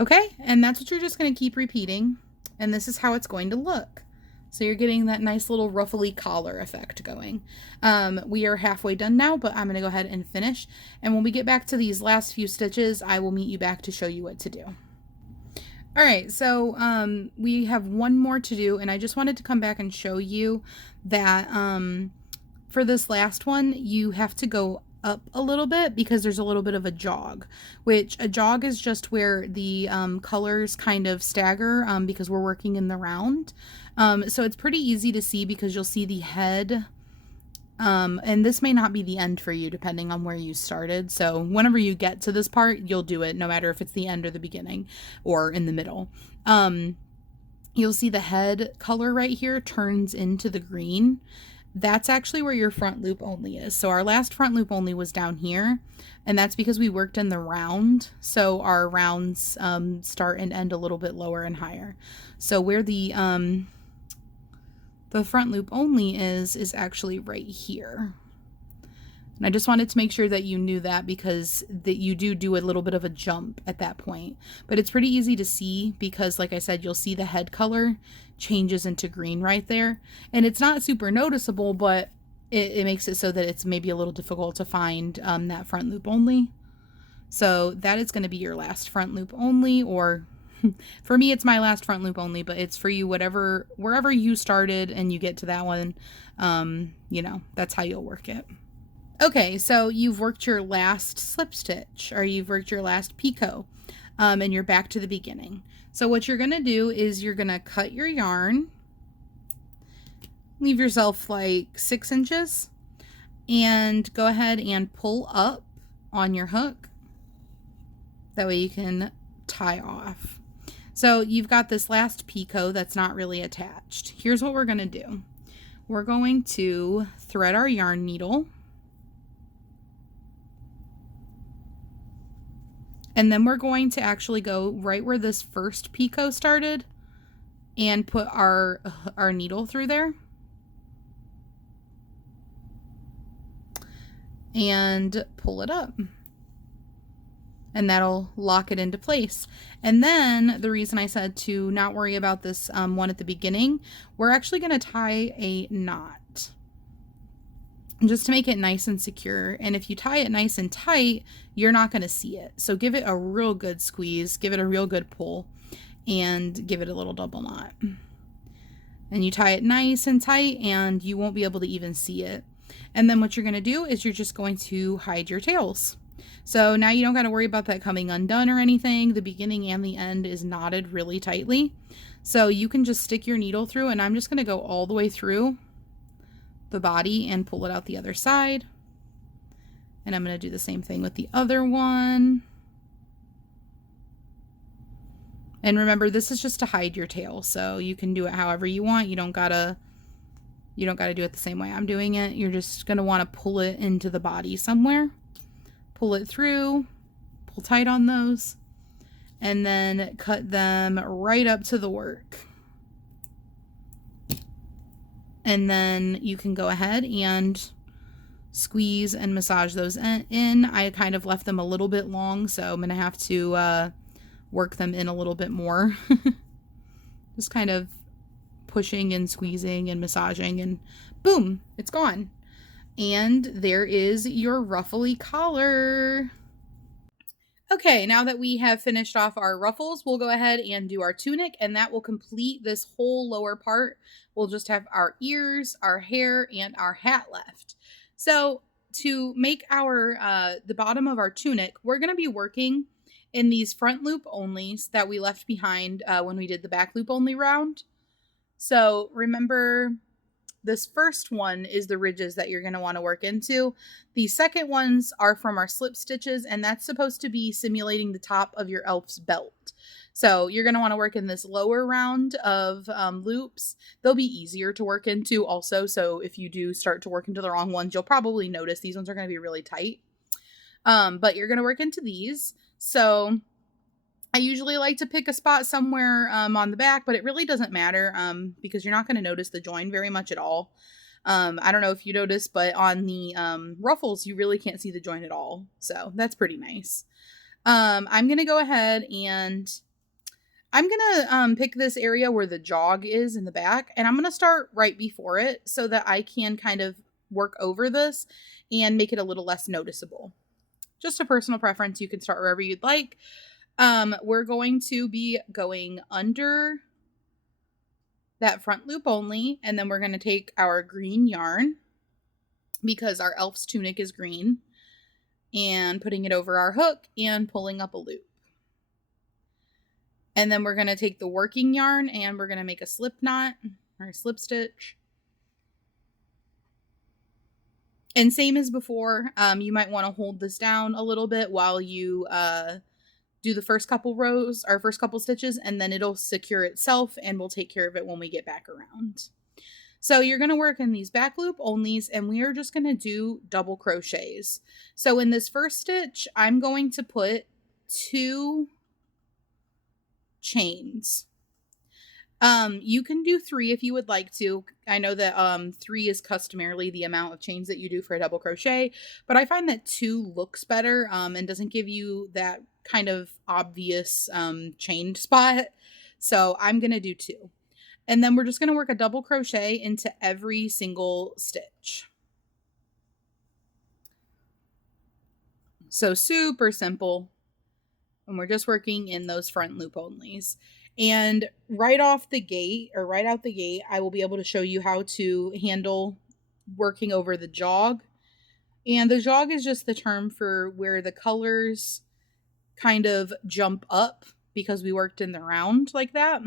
Okay, and that's what you're just going to keep repeating, and this is how it's going to look. So you're getting that nice little ruffly collar effect going. We are halfway done now, but I'm going to go ahead and finish. And when we get back to these last few stitches, I will meet you back to show you what to do. All right, so we have one more to do, and I just wanted to come back and show you that for this last one, you have to go up a little bit because there's a little bit of a jog, which a jog is just where the colors kind of stagger because we're working in the round. So it's pretty easy to see because you'll see the head, and this may not be the end for you depending on where you started. So whenever you get to this part, you'll do it no matter if it's the end or the beginning or in the middle. You'll see the head color right here turns into the green. That's actually where your front loop only is. So our last front loop only was down here, and that's because we worked in the round. So our rounds start and end a little bit lower and higher. So where the front loop only is actually right here. And I just wanted to make sure that you knew that because that you do a little bit of a jump at that point. But it's pretty easy to see because, like I said, you'll see the head color changes into green right there. And it's not super noticeable, but it makes it so that it's maybe a little difficult to find that front loop only. So that is going to be your last front loop only, or for me, it's my last front loop only, but it's for you, wherever you started and you get to that one, you know, that's how you'll work it. Okay, so you've worked your last slip stitch, or you've worked your last picot, and you're back to the beginning. So what you're going to do is you're going to cut your yarn, leave yourself like 6 inches, and go ahead and pull up on your hook. That way you can tie off. So you've got this last picot that's not really attached. Here's what we're going to do. We're going to thread our yarn needle. And then we're going to actually go right where this first picot started and put our needle through there. And pull it up. And that'll lock it into place. And then the reason I said to not worry about this one at the beginning, we're actually going to tie a knot just to make it nice and secure. And if you tie it nice and tight, you're not going to see it. So give it a real good squeeze, give it a real good pull, and give it a little double knot. And you tie it nice and tight, and you won't be able to even see it. And then what you're going to do is you're just going to hide your tails. So now you don't got to worry about that coming undone or anything. The beginning and the end is knotted really tightly. So you can just stick your needle through, and I'm just going to go all the way through the body and pull it out the other side. And I'm going to do the same thing with the other one. And remember, this is just to hide your tail, so you can do it however you want. You don't gotta do it the same way I'm doing it. You're just going to want to pull it into the body somewhere. Pull it through, pull tight on those, and then cut them right up to the work. And then you can go ahead and squeeze and massage those in. I kind of left them a little bit long, so I'm going to have to work them in a little bit more. Just kind of pushing and squeezing and massaging, and boom, it's gone. And there is your ruffly collar. Okay, now that we have finished off our ruffles, we'll go ahead and do our tunic, and that will complete this whole lower part. We'll just have our ears, our hair, and our hat left. So to make our the bottom of our tunic, we're going to be working in these front loop onlys that we left behind when we did the back loop only round. So remember, this first one is the ridges that you're going to want to work into. The second ones are from our slip stitches, and that's supposed to be simulating the top of your elf's belt. So you're going to want to work in this lower round of loops. They'll be easier to work into also. So if you do start to work into the wrong ones, you'll probably notice these ones are going to be really tight. But you're going to work into these. So I usually like to pick a spot somewhere on the back, but it really doesn't matter because you're not going to notice the join very much at all. I don't know if you noticed, but on the ruffles, you really can't see the join at all. So that's pretty nice. I'm going to go ahead and I'm going to pick this area where the jog is in the back, and I'm going to start right before it so that I can kind of work over this and make it a little less noticeable. Just a personal preference. You can start wherever you'd like. We're going to be going under that front loop only, and then we're going to take our green yarn because our elf's tunic is green, and putting it over our hook and pulling up a loop. And then we're going to take the working yarn and we're going to make a slip knot or a slip stitch. And same as before, you might want to hold this down a little bit while you do the first couple rows or first couple stitches, and then it'll secure itself and we'll take care of it when we get back around. So you're going to work in these back loop onlys, and we are just going to do double crochets. So in this first stitch, I'm going to put 2 chains. You can do 3 if you would like to. I know that 3 is customarily the amount of chains that you do for a double crochet, but I find that 2 looks better and doesn't give you that kind of obvious chained spot. So I'm going to do 2. And then we're just going to work a double crochet into every single stitch. So super simple. And we're just working in those front loop onlys. And right out the gate, I will be able to show you how to handle working over the jog. And the jog is just the term for where the colors kind of jump up because we worked in the round like that.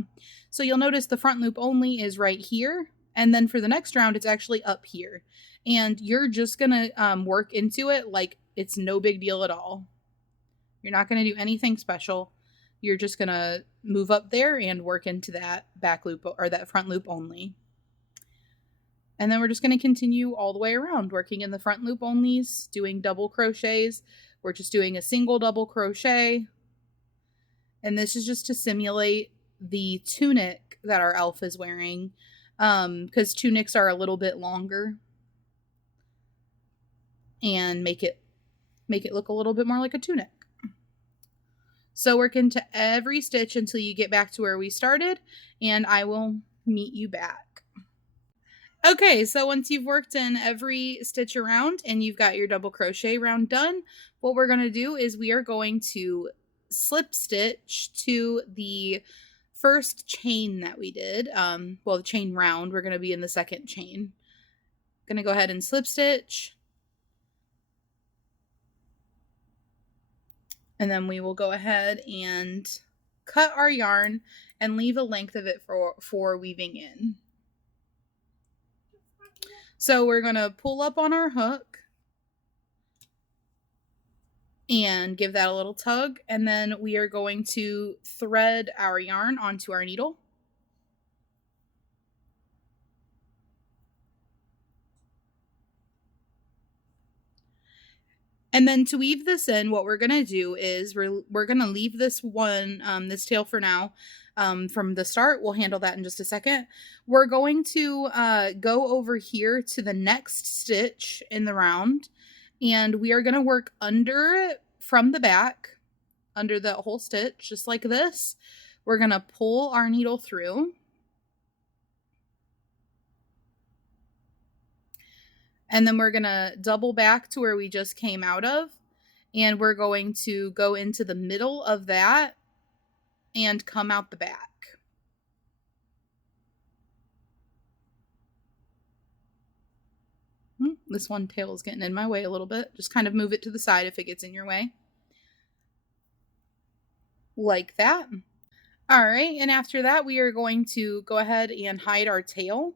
So you'll notice the front loop only is right here. And then for the next round, it's actually up here. And you're just going to work into it like it's no big deal at all. You're not going to do anything special. You're just going to move up there and work into that back loop or that front loop only. And then we're just going to continue all the way around, working in the front loop onlys, doing double crochets. We're just doing a single double crochet. And this is just to simulate the tunic that our elf is wearing, because tunics are a little bit longer, and make it look a little bit more like a tunic. So work into every stitch until you get back to where we started, and I will meet you back. Okay, so once you've worked in every stitch around and you've got your double crochet round done, what we're going to do is we are going to slip stitch to the first chain that we did. The chain round, we're going to be in the second chain. Going to go ahead and slip stitch. And then we will go ahead and cut our yarn and leave a length of it for weaving in. So we're going to pull up on our hook and give that a little tug. And then we are going to thread our yarn onto our needle. And then to weave this in, what we're going to do is we're going to leave this one, this tail for now, from the start. We'll handle that in just a second. We're going to go over here to the next stitch in the round, and we are going to work under it from the back, under the whole stitch, just like this. We're going to pull our needle through. And then we're going to double back to where we just came out of. And we're going to go into the middle of that and come out the back. this one tail is getting in my way a little bit. Just kind of move it to the side if it gets in your way. Like that. All right, and after that, we are going to go ahead and hide our tail.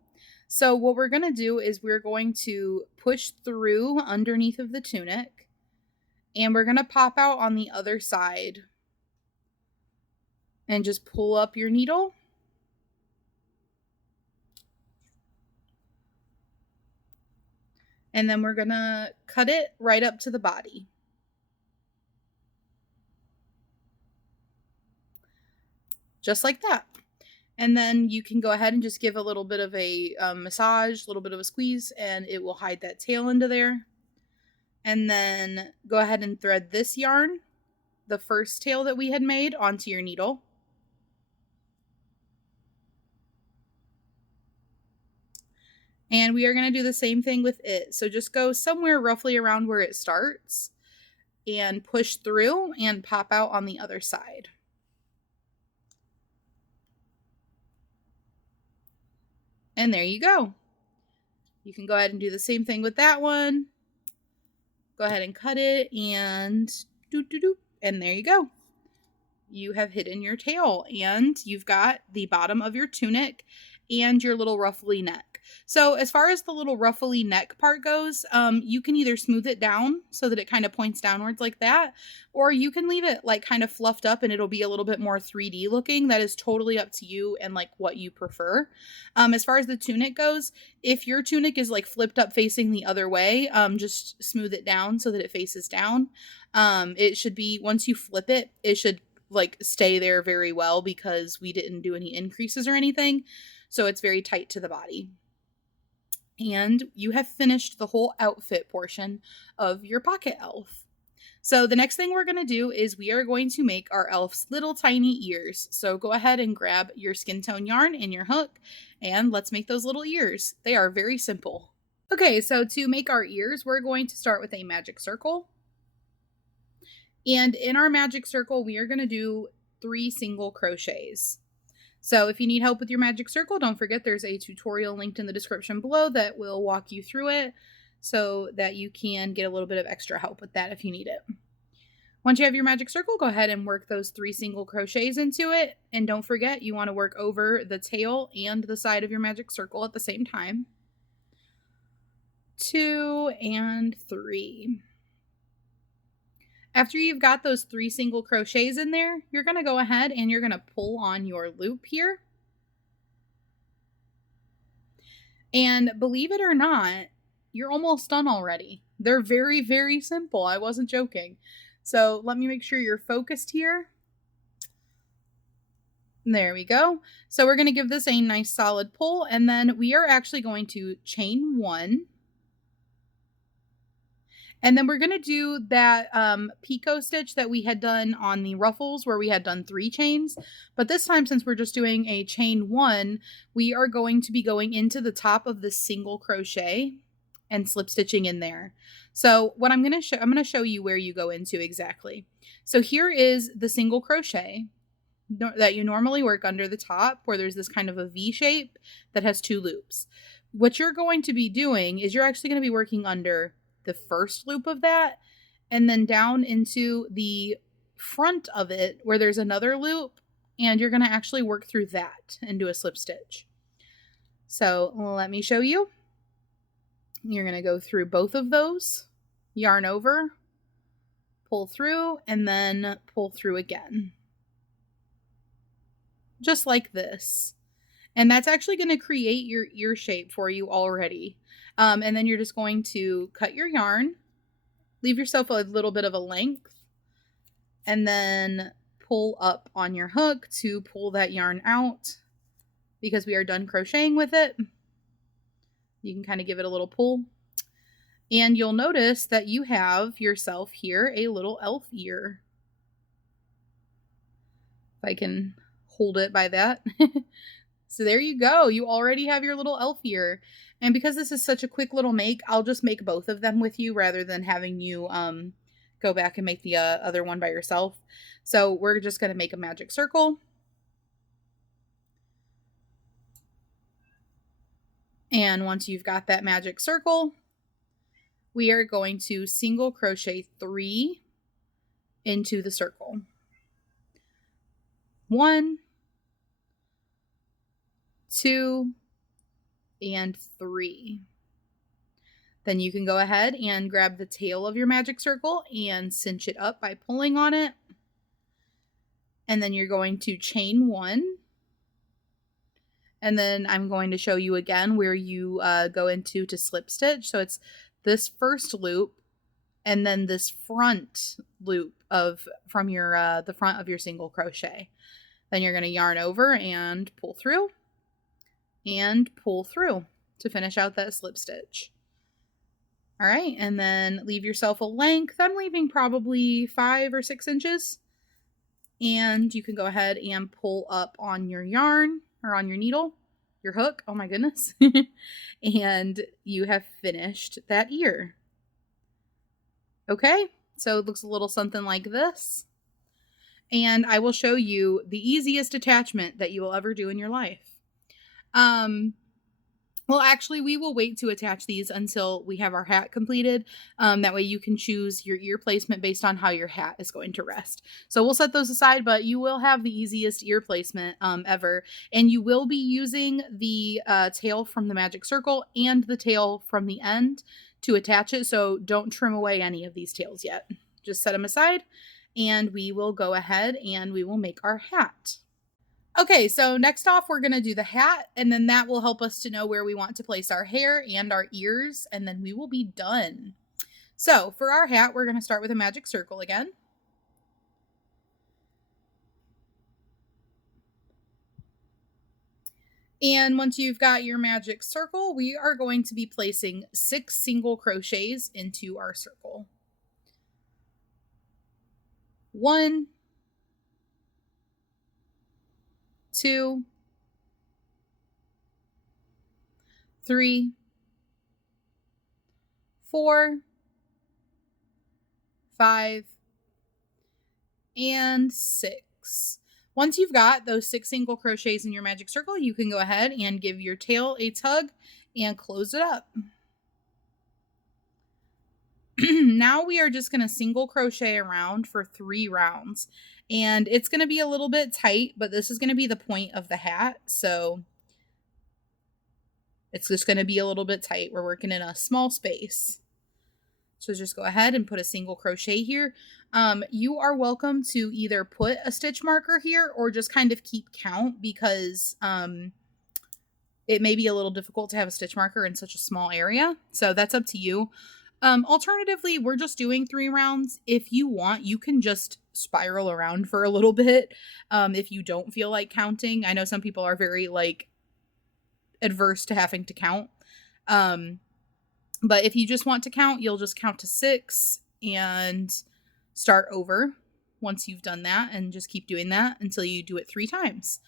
So what we're going to do is we're going to push through underneath of the tunic, and we're going to pop out on the other side and just pull up your needle. And then we're going to cut it right up to the body. Just like that. And then you can go ahead and just give a little bit of a massage, a little bit of a squeeze, and it will hide that tail into there. And then go ahead and thread this yarn, the first tail that we had made, onto your needle. And we are going to do the same thing with it. So just go somewhere roughly around where it starts and push through and pop out on the other side. And there you go. You can go ahead and do the same thing with that one. Go ahead and cut it and and there you go. You have hidden your tail and you've got the bottom of your tunic and your little ruffly neck. So as far as the little ruffly neck part goes, you can either smooth it down so that it kind of points downwards like that, or you can leave it like kind of fluffed up and it'll be a little bit more 3D looking. That is totally up to you and like what you prefer. As far as the tunic goes, if your tunic is like flipped up facing the other way, just smooth it down so that it faces down. It should be, once you flip it, it should like stay there very well because we didn't do any increases or anything. So it's very tight to the body. And you have finished the whole outfit portion of your pocket elf. So the next thing we're going to do is we are going to make our elf's little tiny ears. So go ahead and grab your skin tone yarn and your hook and let's make those little ears. They are very simple. Okay, so to make our ears, we're going to start with a magic circle. And in our magic circle, we are going to do 3 single crochets. So if you need help with your magic circle, don't forget there's a tutorial linked in the description below that will walk you through it so that you can get a little bit of extra help with that if you need it. Once you have your magic circle, go ahead and work those 3 single crochets into it. And don't forget, you want to work over the tail and the side of your magic circle at the same time. 2 and 3. After you've got those 3 single crochets in there, you're going to go ahead and you're going to pull on your loop here. And believe it or not, you're almost done already. They're very, very simple. I wasn't joking. So let me make sure you're focused here. There we go. So we're going to give this a nice solid pull, and then we are actually going to chain 1. And then we're going to do that picot stitch that we had done on the ruffles where we had done 3 chains. But this time, since we're just doing a chain 1, we are going to be going into the top of the single crochet and slip stitching in there. So what I'm going to show you where you go into exactly. So here is the single crochet that you normally work under the top where there's this kind of a V shape that has 2 loops. What you're going to be doing is you're actually going to be working under the first loop of that and then down into the front of it where there's another loop, and you're going to actually work through that and do a slip stitch. So let me show you. You're going to go through both of those, yarn over, pull through, and then pull through again. Just like this. And that's actually going to create your ear shape for you already. And then you're just going to cut your yarn, leave yourself a little bit of a length, and then pull up on your hook to pull that yarn out because we are done crocheting with it. You can kind of give it a little pull. And you'll notice that you have yourself here a little elf ear. If I can hold it by that. So there you go. You already have your little elf ear. And because this is such a quick little make, I'll just make both of them with you rather than having you go back and make the other one by yourself. So we're just going to make a magic circle. And once you've got that magic circle, we are going to single crochet 3 into the circle. 1, 2, and 3. Then you can go ahead and grab the tail of your magic circle and cinch it up by pulling on it. And then you're going to chain 1. And then I'm going to show you again where you go into to slip stitch. So it's this first loop and then this front loop from your the front of your single crochet. Then you're going to yarn over and pull through to finish out that slip stitch. All right, and then leave yourself a length. I'm leaving probably 5 or 6 inches. And you can go ahead and pull up on your yarn or on your needle, your hook. Oh my goodness. And you have finished that ear. Okay, so it looks a little something like this. And I will show you the easiest attachment that you will ever do in your life. Well, actually, we will wait to attach these until we have our hat completed. That way you can choose your ear placement based on how your hat is going to rest. So we'll set those aside, but you will have the easiest ear placement ever. And you will be using the tail from the magic circle and the tail from the end to attach it. So don't trim away any of these tails yet. Just set them aside and we will go ahead and we will make our hat. Okay, so next off, we're going to do the hat, and then that will help us to know where we want to place our hair and our ears, and then we will be done. So for our hat, we're going to start with a magic circle again. And once you've got your magic circle, we are going to be placing 6 single crochets into our circle. 1, 2, 3, 4, 5, and 6. Once you've got those 6 single crochets in your magic circle, you can go ahead and give your tail a tug and close it up. Now we are just going to single crochet around for 3 rounds. And it's going to be a little bit tight, but this is going to be the point of the hat. So it's just going to be a little bit tight. We're working in a small space. So just go ahead and put a single crochet here. You are welcome to either put a stitch marker here or just kind of keep count because it may be a little difficult to have a stitch marker in such a small area. So that's up to you. Alternatively, we're just doing 3 rounds. If you want, you can just spiral around for a little bit. If you don't feel like counting, I know some people are very adverse to having to count. But if you just want to count, you'll just count to 6 and start over once you've done that and just keep doing that until you do it 3 times.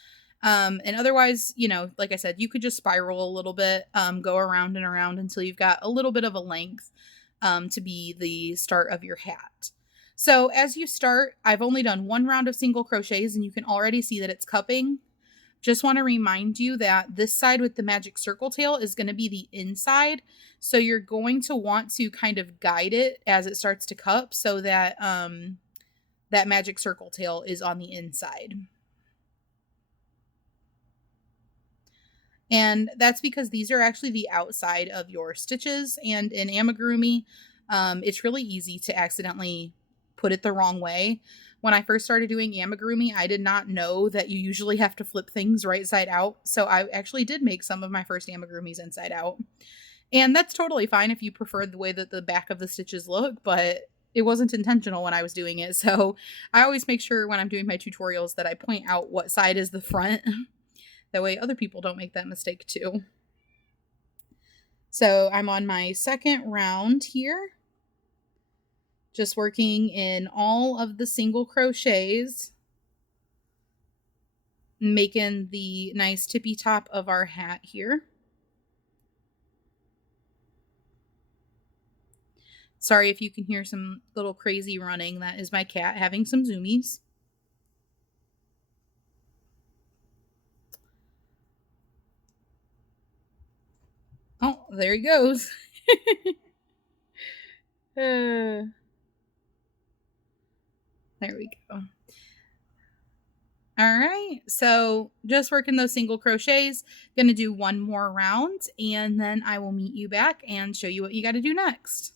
And otherwise, like I said, you could just spiral a little bit, go around and around until you've got a little bit of a length to be the start of your hat. So as you start, I've only done 1 round of single crochets and you can already see that it's cupping. Just want to remind you that this side with the magic circle tail is going to be the inside. So you're going to want to kind of guide it as it starts to cup so that that magic circle tail is on the inside. And that's because these are actually the outside of your stitches. And in amigurumi, it's really easy to accidentally put it the wrong way. When I first started doing amigurumi, I did not know that you usually have to flip things right side out. So I actually did make some of my first amigurumis inside out. And that's totally fine if you prefer the way that the back of the stitches look, but it wasn't intentional when I was doing it. So I always make sure when I'm doing my tutorials that I point out what side is the front. That way other people don't make that mistake too. So I'm on my 2nd round here. Just working in all of the single crochets. Making the nice tippy top of our hat here. Sorry if you can hear some little crazy running. That is my cat having some zoomies. Oh, there he goes. There we go. All right, so just working those single crochets. Gonna do one more round, and then I will meet you back and show you what you got to do next.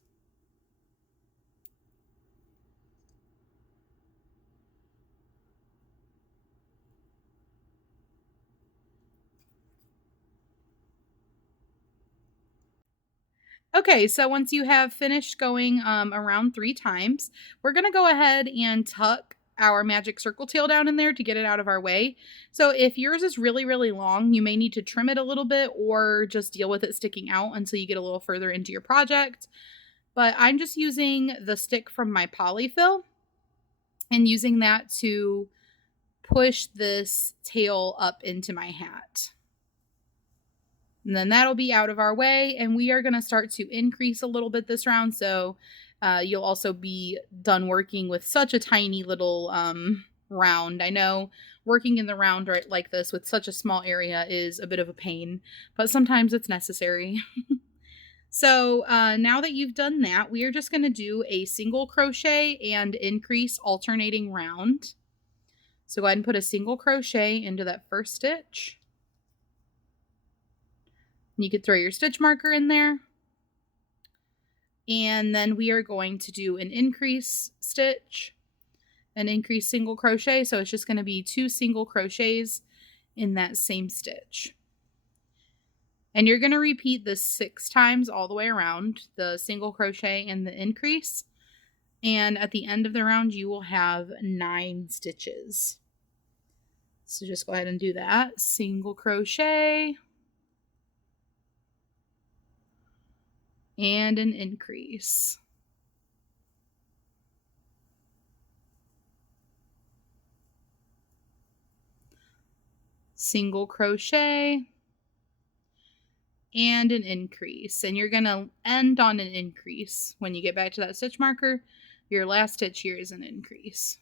Okay, so once you have finished going around 3 times, we're going to go ahead and tuck our magic circle tail down in there to get it out of our way. So if yours is really, really long, you may need to trim it a little bit or just deal with it sticking out until you get a little further into your project. But I'm just using the stick from my polyfill and using that to push this tail up into my hat. And then that'll be out of our way, and we are going to start to increase a little bit this round. So you'll also be done working with such a tiny little round. I know working in the round right like this with such a small area is a bit of a pain, but sometimes it's necessary. So now that you've done that, we are just going to do a single crochet and increase alternating round. So go ahead and put a single crochet into that first stitch. You could throw your stitch marker in there. And then we are going to do an increase stitch, an increase single crochet. So it's just going to be 2 single crochets in that same stitch. And you're going to repeat this 6 times all the way around, the single crochet and the increase. And at the end of the round, you will have 9 stitches. So just go ahead and do that. Single crochet. And an increase. Single crochet and an increase. And you're going to end on an increase. When you get back to that stitch marker, your last stitch here is an increase.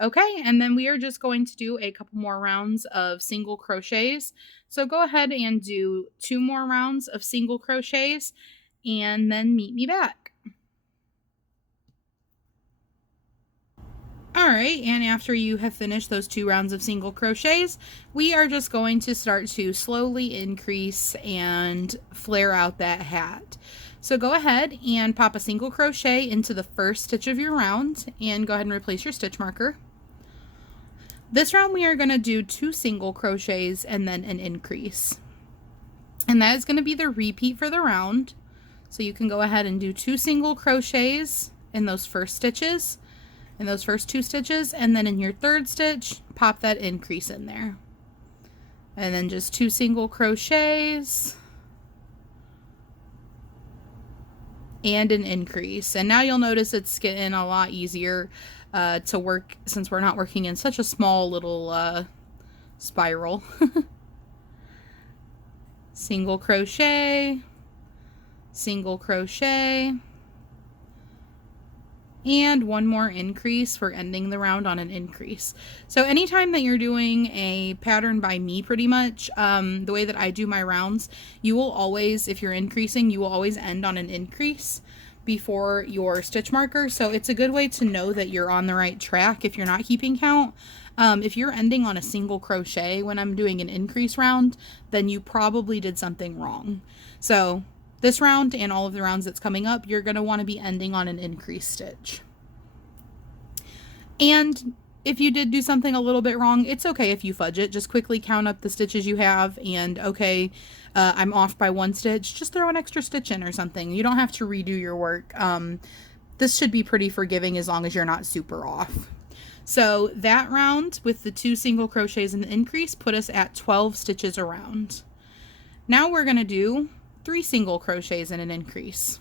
Okay, and then we are just going to do a couple more rounds of single crochets. So go ahead and do 2 more rounds of single crochets and then meet me back. All right, and after you have finished those 2 rounds of single crochets, we are just going to start to slowly increase and flare out that hat. So go ahead and pop a single crochet into the first stitch of your round and go ahead and replace your stitch marker. This round we are going to do 2 single crochets and then an increase. And that is going to be the repeat for the round. So you can go ahead and do 2 single crochets in those first stitches, in those first 2 stitches, and then in your third stitch, pop that increase in there. And then just 2 single crochets and an increase. And now you'll notice it's getting a lot easier to work since we're not working in such a small little spiral. Single crochet, single crochet, and 1 more increase. We're ending the round on an increase. So anytime that you're doing a pattern by me, pretty much, the way that I do my rounds, you will always, if you're increasing, you will always end on an increase before your stitch marker. So it's a good way to know that you're on the right track if you're not keeping count. If you're ending on a single crochet when I'm doing an increase round, then you probably did something wrong. So this round and all of the rounds that's coming up, you're going to want to be ending on an increase stitch. And if you did do something a little bit wrong, it's okay if you fudge it. Just quickly count up the stitches you have and okay, I'm off by 1 stitch. Just throw an extra stitch in or something. You don't have to redo your work. This should be pretty forgiving as long as you're not super off. So that round with the 2 single crochets and the increase put us at 12 stitches around. Now we're going to do 3 single crochets and an increase.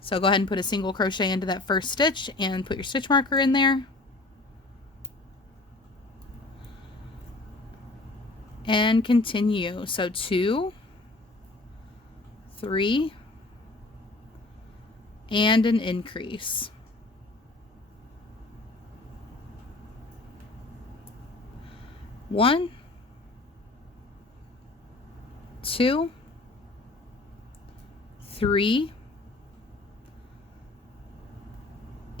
So go ahead and put a single crochet into that first stitch and put your stitch marker in there. And continue. So 2, 3, and an increase. 1, 2, 3,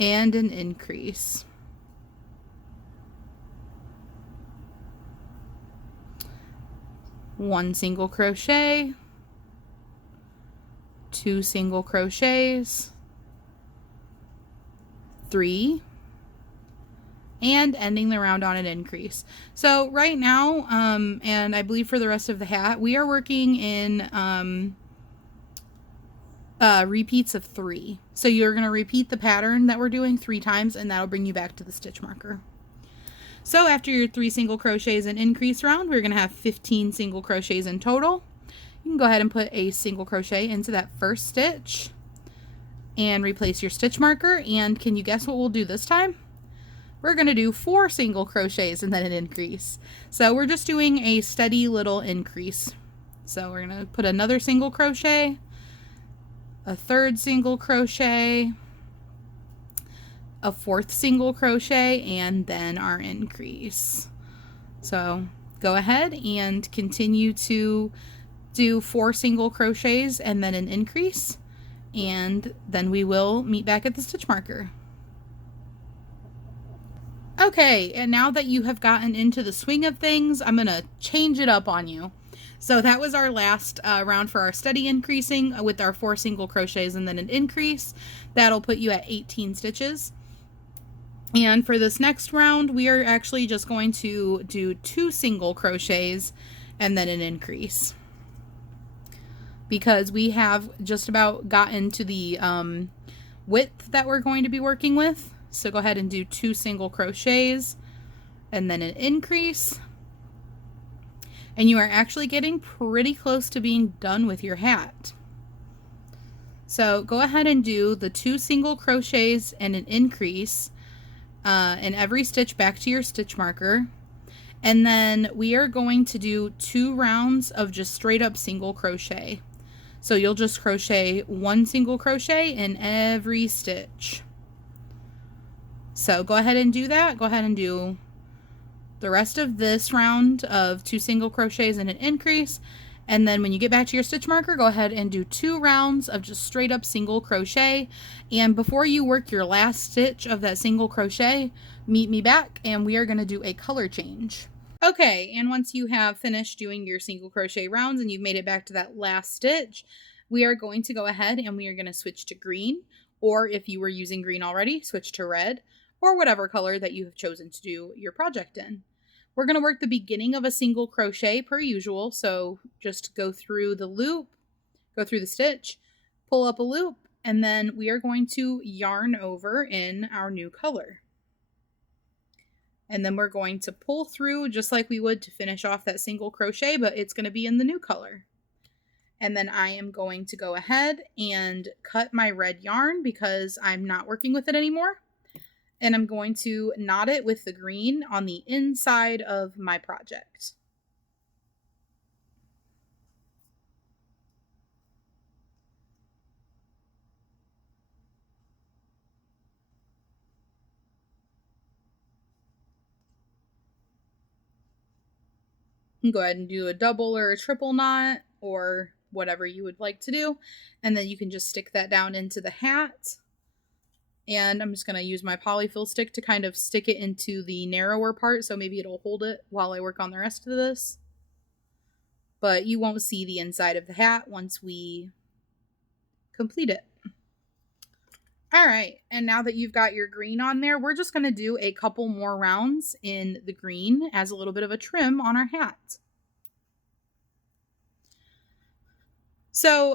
and an increase. One single crochet, two single crochets, three, and ending the round on an increase. So right now, and I believe for the rest of the hat, we are working in repeats of 3. So you're going to repeat the pattern that we're doing 3 times, and that'll bring you back to the stitch marker. So after your 3 single crochets and increase round, we're going to have 15 single crochets in total. You can go ahead and put a single crochet into that first stitch and replace your stitch marker. And can you guess what we'll do this time? We're going to do 4 single crochets and then an increase. So we're just doing a steady little increase. So we're going to put another single crochet, a third single crochet, a fourth single crochet, and then our increase. So go ahead and continue to do 4 single crochets and then an increase, and then we will meet back at the stitch marker. Okay, and now that you have gotten into the swing of things, I'm gonna change it up on you. So that was our last round for our steady increasing with our 4 single crochets and then an increase. That'll put you at 18 stitches. And for this next round, we are actually just going to do 2 single crochets and then an increase, because we have just about gotten to the width that we're going to be working with. So go ahead and do 2 single crochets and then an increase. And you are actually getting pretty close to being done with your hat. So go ahead and do the 2 single crochets and an increase in every stitch back to your stitch marker. And then we are going to do 2 rounds of just straight up single crochet. So you'll just crochet 1 single crochet in every stitch. So go ahead and do that. Go ahead and do the rest of this round of 2 single crochets and an increase. And then when you get back to your stitch marker, go ahead and do 2 rounds of just straight up single crochet. And before you work your last stitch of that single crochet, meet me back and we are going to do a color change. Okay, and once you have finished doing your single crochet rounds and you've made it back to that last stitch, we are going to go ahead and we are going to switch to green, or if you were using green already, switch to red, or whatever color that you have chosen to do your project in. We're going to work the beginning of a single crochet per usual, so just go through the loop, go through the stitch, pull up a loop, and then we are going to yarn over in our new color. And then we're going to pull through just like we would to finish off that single crochet, but it's going to be in the new color. And then I am going to go ahead and cut my red yarn because I'm not working with it anymore. And I'm going to knot it with the green on the inside of my project. You can go ahead and do a double or a triple knot or whatever you would like to do. And then you can just stick that down into the hat. And I'm just going to use my polyfill stick to kind of stick it into the narrower part, so maybe it'll hold it while I work on the rest of this. But you won't see the inside of the hat once we complete it. All right, and now that you've got your green on there, we're just going to do a couple more rounds in the green as a little bit of a trim on our hat. So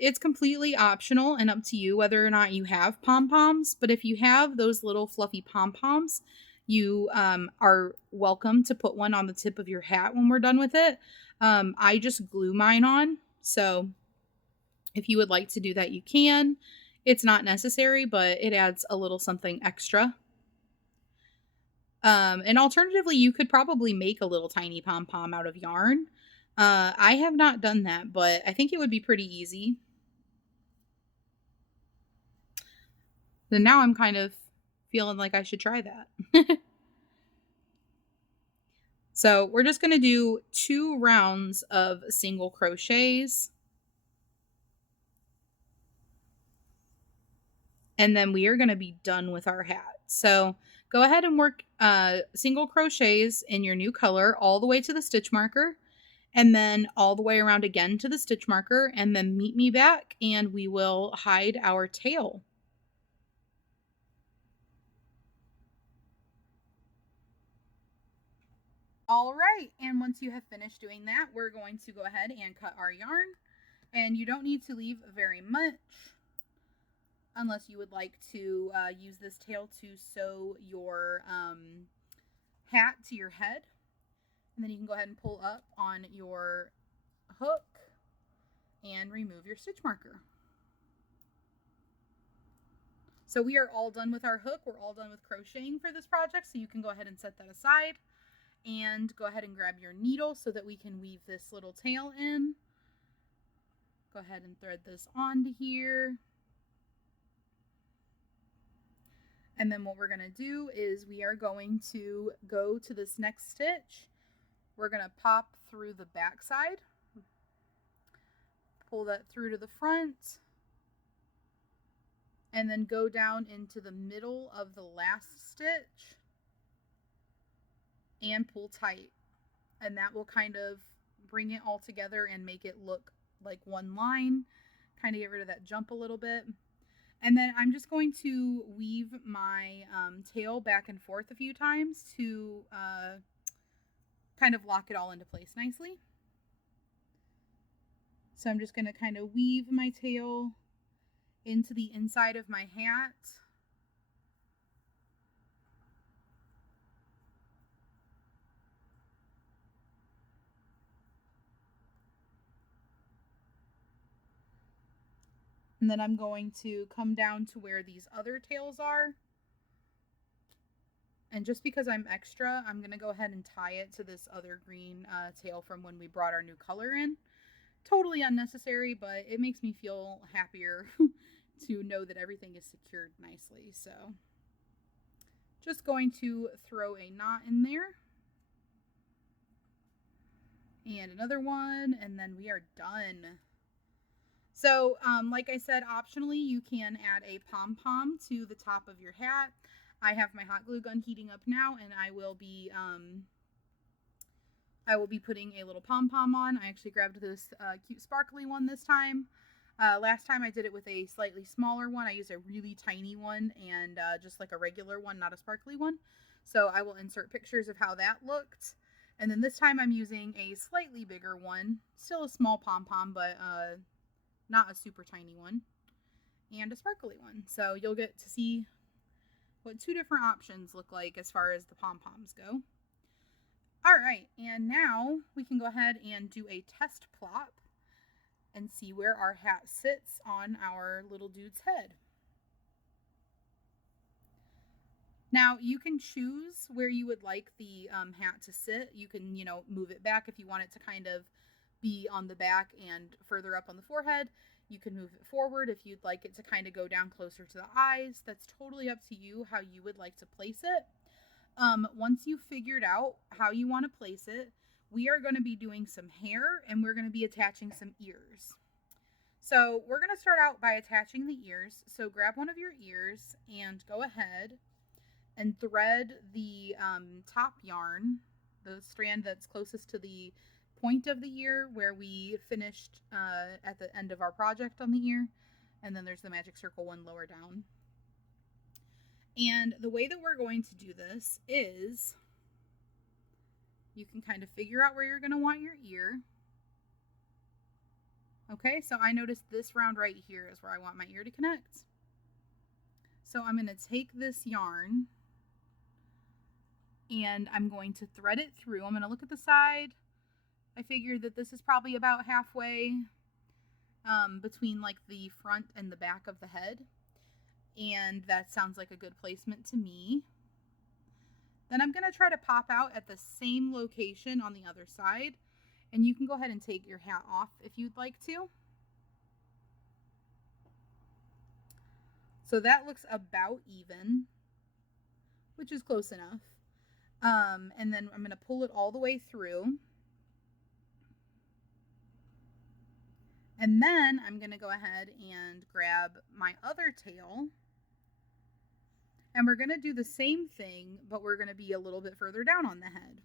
it's completely optional and up to you whether or not you have pom-poms, but if you have those little fluffy pom-poms, you are welcome to put one on the tip of your hat when we're done with it. I just glue mine on, so if you would like to do that, you can. It's not necessary, but it adds a little something extra. And alternatively, you could probably make a little tiny pom-pom out of yarn. I have not done that, but I think it would be pretty easy. Then now I'm kind of feeling like I should try that. So we're just going to do 2 rounds of single crochets. And then we are going to be done with our hat. So go ahead and work single crochets in your new color all the way to the stitch marker, and then all the way around again to the stitch marker, and then meet me back and we will hide our tail. All right, and once you have finished doing that, we're going to go ahead and cut our yarn. And you don't need to leave very much unless you would like to use this tail to sew your hat to your head. And then you can go ahead and pull up on your hook and remove your stitch marker. So we are all done with our hook. We're all done with crocheting for this project. So you can go ahead and set that aside and go ahead and grab your needle so that we can weave this little tail in. Go ahead and thread this onto here. And then what we're going to do is we are going to go to this next stitch. We're going to pop through the back side, pull that through to the front, and then go down into the middle of the last stitch and pull tight. And that will kind of bring it all together and make it look like one line, kind of get rid of that jump a little bit. And then I'm just going to weave my tail back and forth a few times to kind of lock it all into place nicely. So I'm just going to kind of weave my tail into the inside of my hat. And then I'm going to come down to where these other tails are. And just because I'm extra, I'm going to go ahead and tie it to this other green tail from when we brought our new color in. Totally unnecessary, but it makes me feel happier to know that everything is secured nicely. So just going to throw a knot in there. And another one, and then we are done. So, like I said, optionally, you can add a pom-pom to the top of your hat. I have my hot glue gun heating up now, and I will be putting a little pom-pom on. I actually grabbed this cute sparkly one this time. Last time I did it with a slightly smaller one. I used a really tiny one and just like a regular one, not a sparkly one. So I will insert pictures of how that looked. And then this time I'm using a slightly bigger one. Still a small pom-pom, but not a super tiny one. And a sparkly one. So you'll get to see what two different options look like as far as the pom-poms go. All right, and now we can go ahead and do a test plop and see where our hat sits on our little dude's head. Now you can choose where you would like the hat to sit. You can, move it back if you want it to kind of be on the back and further up on the forehead. You can move it forward if you'd like it to kind of go down closer to the eyes. That's totally up to you how you would like to place it. Once you've figured out how you want to place it, we are going to be doing some hair and we're going to be attaching some ears. So we're going to start out by attaching the ears. So grab one of your ears and go ahead and thread the top yarn, the strand that's closest to the point of the ear where we finished at the end of our project on the ear. And then there's the magic circle one lower down. And the way that we're going to do this is you can kind of figure out where you're going to want your ear. Okay, so I noticed this round right here is where I want my ear to connect. So I'm going to take this yarn and I'm going to thread it through. I'm going to look at the side. I figured that this is probably about halfway between like the front and the back of the head. And that sounds like a good placement to me. Then I'm going to try to pop out at the same location on the other side. And you can go ahead and take your hat off if you'd like to. So that looks about even, which is close enough. And then I'm going to pull it all the way through. And then I'm going to go ahead and grab my other tail And we're going to do the same thing, but we're going to be a little bit further down on the head.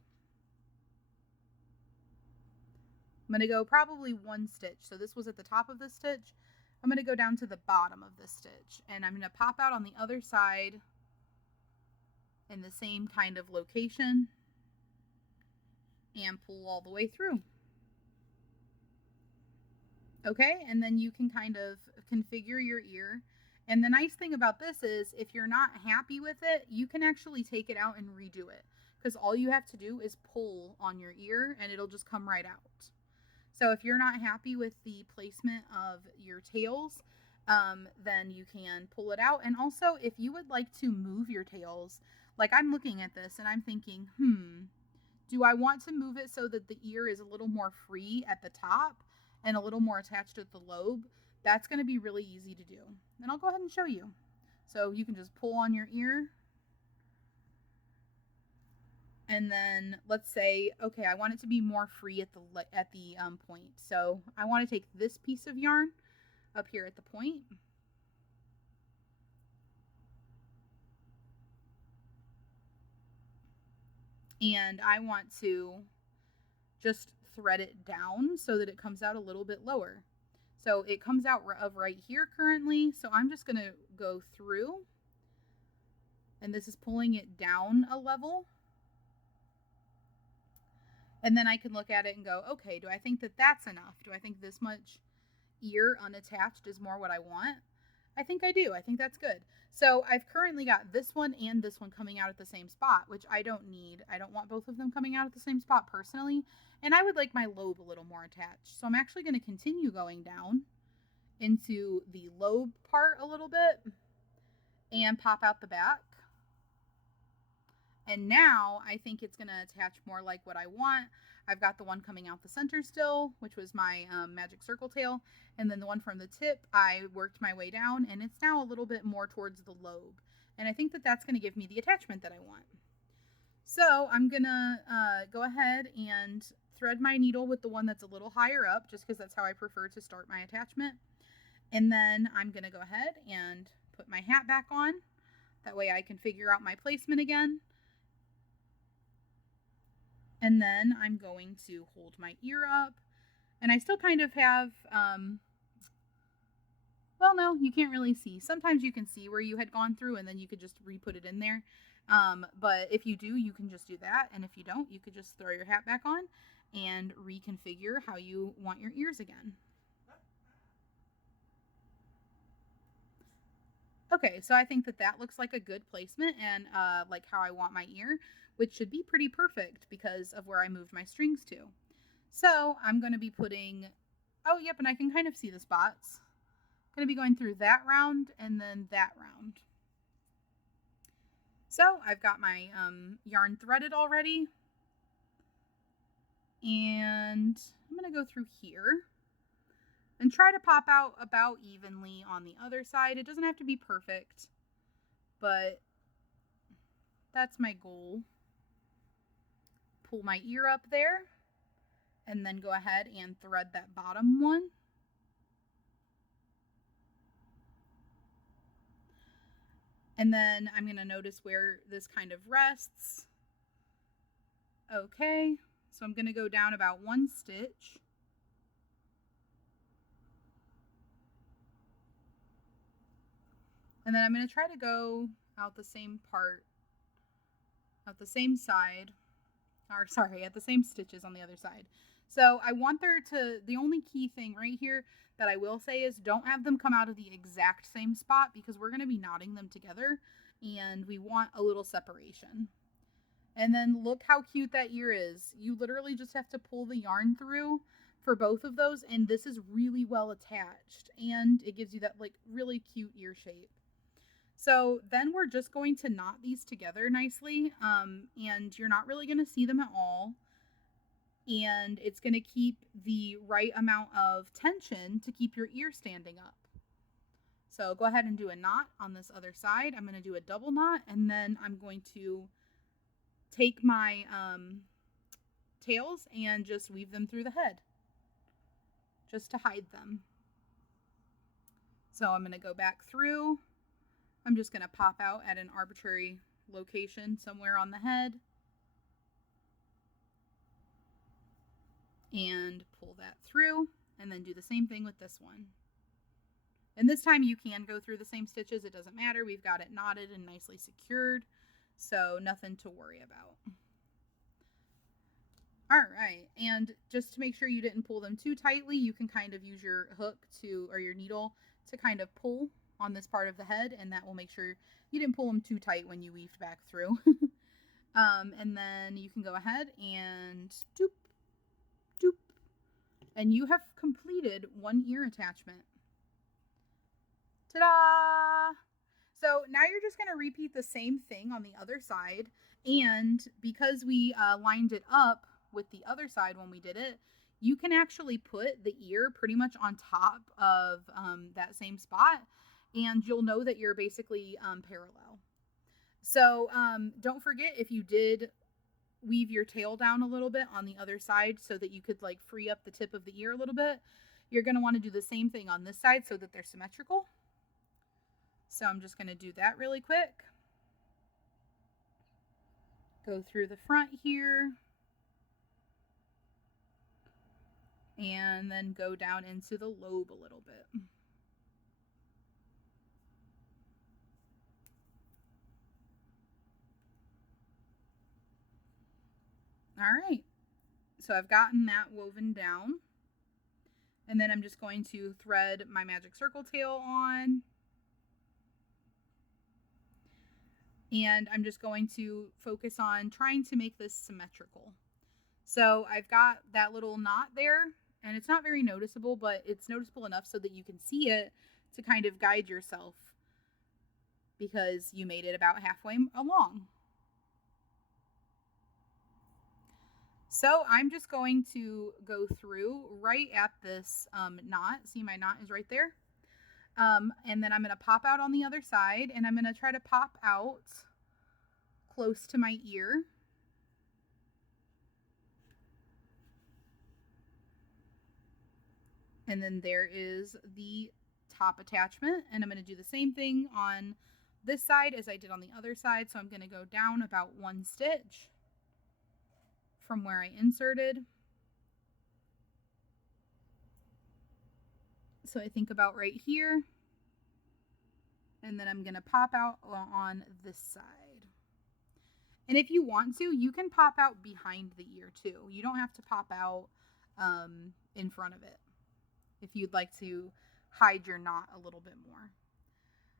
I'm going to go probably one stitch. So this was at the top of the stitch. I'm going to go down to the bottom of the stitch, and I'm going to pop out on the other side in the same kind of location and pull all the way through. Okay, and then you can kind of configure your ear. And the nice thing about this is if you're not happy with it, you can actually take it out and redo it, because all you have to do is pull on your ear and it'll just come right out. So if you're not happy with the placement of your tails, then you can pull it out. And also, if you would like to move your tails, like I'm looking at this and I'm thinking, do I want to move it so that the ear is a little more free at the top and a little more attached at the lobe? That's going to be really easy to do. And I'll go ahead and show you. So you can just pull on your ear. And then let's say, okay, I want it to be more free at the point. So I want to take this piece of yarn up here at the point. And I want to just thread it down so that it comes out a little bit lower. So it comes out of right here currently. So I'm just going to go through, and this is pulling it down a level. And then I can look at it and go, okay, do I think that that's enough? Do I think this much ear unattached is more what I want? I think I do. I think that's good. So I've currently got this one and this one coming out at the same spot, which I don't need. I don't want both of them coming out at the same spot personally. And I would like my lobe a little more attached. So I'm actually going to continue going down into the lobe part a little bit and pop out the back. And now I think it's going to attach more like what I want. I've got the one coming out the center still, which was my magic circle tail. And then the one from the tip, I worked my way down, and it's now a little bit more towards the lobe. And I think that that's going to give me the attachment that I want. So I'm going to go ahead and thread my needle with the one that's a little higher up, just because that's how I prefer to start my attachment. And then I'm going to go ahead and put my hat back on. That way I can figure out my placement again. And then I'm going to hold my ear up, and I still kind of have, well, no, you can't really see. Sometimes you can see where you had gone through, and then you could just re-put it in there. But if you do, you can just do that. And if you don't, you could just throw your hat back on and reconfigure how you want your ears again. Okay, so I think that that looks like a good placement and like how I want my ear, which should be pretty perfect because of where I moved my strings to. So I'm going to be putting, oh, yep, and I can kind of see the spots. I'm going to be going through that round and then that round. So I've got my yarn threaded already. And I'm going to go through here and try to pop out about evenly on the other side. It doesn't have to be perfect, but that's my goal. Pull my ear up there and then go ahead and thread that bottom one. And then I'm going to notice where this kind of rests. Okay, so I'm going to go down about one stitch. And then I'm going to try to go out the same part, out the same side, or sorry, at the same stitches on the other side. So I want there to, the only key thing right here that I will say is don't have them come out of the exact same spot, because we're going to be knotting them together and we want a little separation. And then look how cute that ear is. You literally just have to pull the yarn through for both of those, and this is really well attached and it gives you that like really cute ear shape. So then we're just going to knot these together nicely, and you're not really going to see them at all. And it's going to keep the right amount of tension to keep your ear standing up. So go ahead and do a knot on this other side. I'm going to do a double knot, and then I'm going to take my tails and just weave them through the head just to hide them. So I'm going to go back through. I'm just going to pop out at an arbitrary location somewhere on the head and pull that through, and then do the same thing with this one. And this time you can go through the same stitches. It doesn't matter. We've got it knotted and nicely secured, so nothing to worry about. All right, and just to make sure you didn't pull them too tightly, you can kind of use your hook or your needle to kind of pull on this part of the head, and that will make sure you didn't pull them too tight when you weaved back through. And then you can go ahead and doop, doop, and you have completed one ear attachment. Ta-da! So now you're just going to repeat the same thing on the other side, and because we lined it up with the other side when we did it, you can actually put the ear pretty much on top of that same spot, and you'll know that you're basically parallel. So don't forget, if you did weave your tail down a little bit on the other side so that you could like free up the tip of the ear a little bit, you're going to want to do the same thing on this side so that they're symmetrical. So I'm just going to do that really quick. Go through the front here. And then go down into the lobe a little bit. All right. So I've gotten that woven down. And then I'm just going to thread my magic circle tail on. And I'm just going to focus on trying to make this symmetrical. So I've got that little knot there, and it's not very noticeable, but it's noticeable enough so that you can see it to kind of guide yourself because you made it about halfway along. So I'm just going to go through right at this knot. See, my knot is right there. And then I'm going to pop out on the other side, and I'm going to try to pop out close to my ear. And then there is the top attachment, and I'm going to do the same thing on this side as I did on the other side. So I'm going to go down about 1 stitch from where I inserted. So I think about right here, and then I'm going to pop out on this side. And if you want to, you can pop out behind the ear too. You don't have to pop out in front of it if you'd like to hide your knot a little bit more.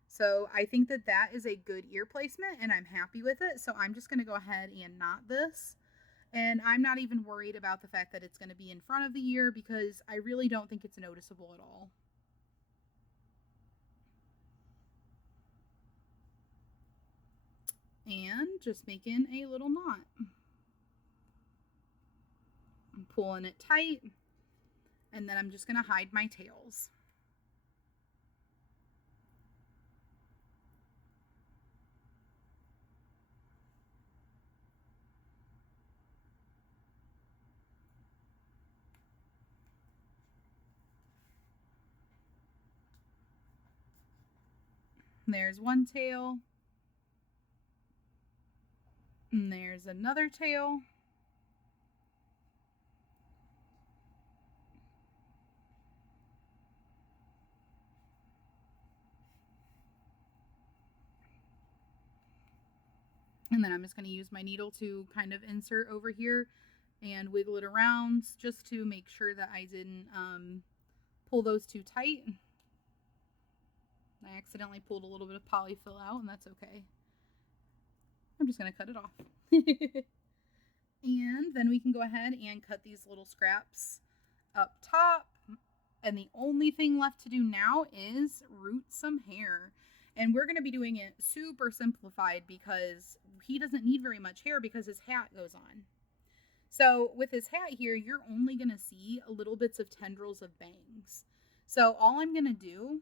So I think that that is a good ear placement, and I'm happy with it. So I'm just going to go ahead and knot this. And I'm not even worried about the fact that it's going to be in front of the ear because I really don't think it's noticeable at all. And just making a little knot. I'm pulling it tight, and then I'm just going to hide my tails. There's one tail. And there's another tail. And then I'm just going to use my needle to kind of insert over here and wiggle it around just to make sure that I didn't pull those too tight. I accidentally pulled a little bit of polyfill out, and that's okay. I'm just going to cut it off. And then we can go ahead and cut these little scraps up top. And the only thing left to do now is root some hair. And we're going to be doing it super simplified because he doesn't need very much hair because his hat goes on. So with his hat here, you're only going to see little bits of tendrils of bangs. So all I'm going to do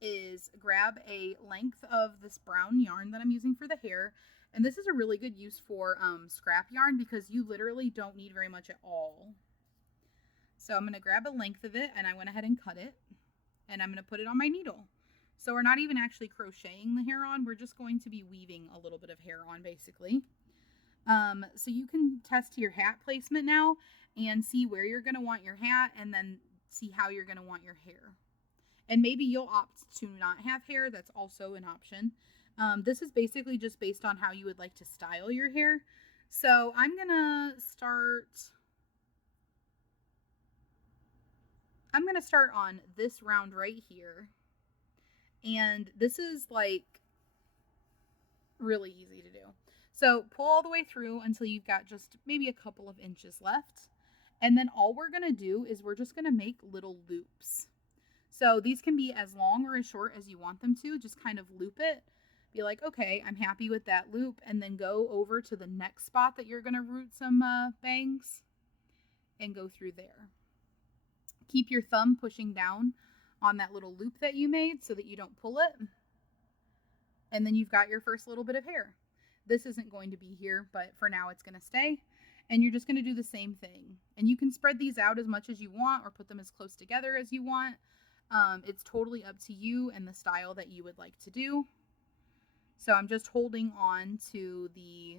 is grab a length of this brown yarn that I'm using for the hair. And this is a really good use for scrap yarn because you literally don't need very much at all. So I'm going to grab a length of it, and I went ahead and cut it, and I'm going to put it on my needle. So we're not even actually crocheting the hair on. We're just going to be weaving a little bit of hair on, basically. So you can test your hat placement now and see where you're going to want your hat, and then see how you're going to want your hair. And maybe you'll opt to not have hair. That's also an option. This is basically just based on how you would like to style your hair. So I'm going to start on this round right here. And this is like really easy to do. So pull all the way through until you've got just maybe a couple of inches left. And then all we're going to do is we're just going to make little loops. So these can be as long or as short as you want them to. Just kind of loop it. Be like, okay, I'm happy with that loop. And then go over to the next spot that you're going to root some bangs and go through there. Keep your thumb pushing down on that little loop that you made so that you don't pull it. And then you've got your first little bit of hair. This isn't going to be here, but for now it's going to stay. And you're just going to do the same thing. And you can spread these out as much as you want or put them as close together as you want. It's totally up to you and the style that you would like to do. So I'm just holding on to the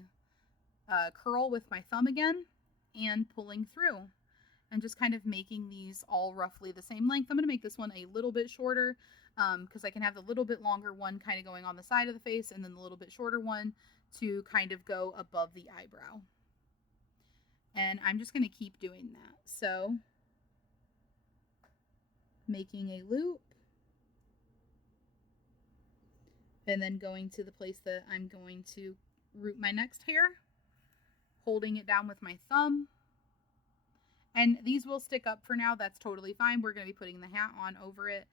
curl with my thumb again and pulling through. And just kind of making these all roughly the same length. I'm going to make this one a little bit shorter because I can have the little bit longer one kind of going on the side of the face and then the little bit shorter one to kind of go above the eyebrow. And I'm just going to keep doing that. So making a loop and then going to the place that I'm going to root my next hair, holding it down with my thumb. And these will stick up for now. That's totally fine. We're going to be putting the hat on over it,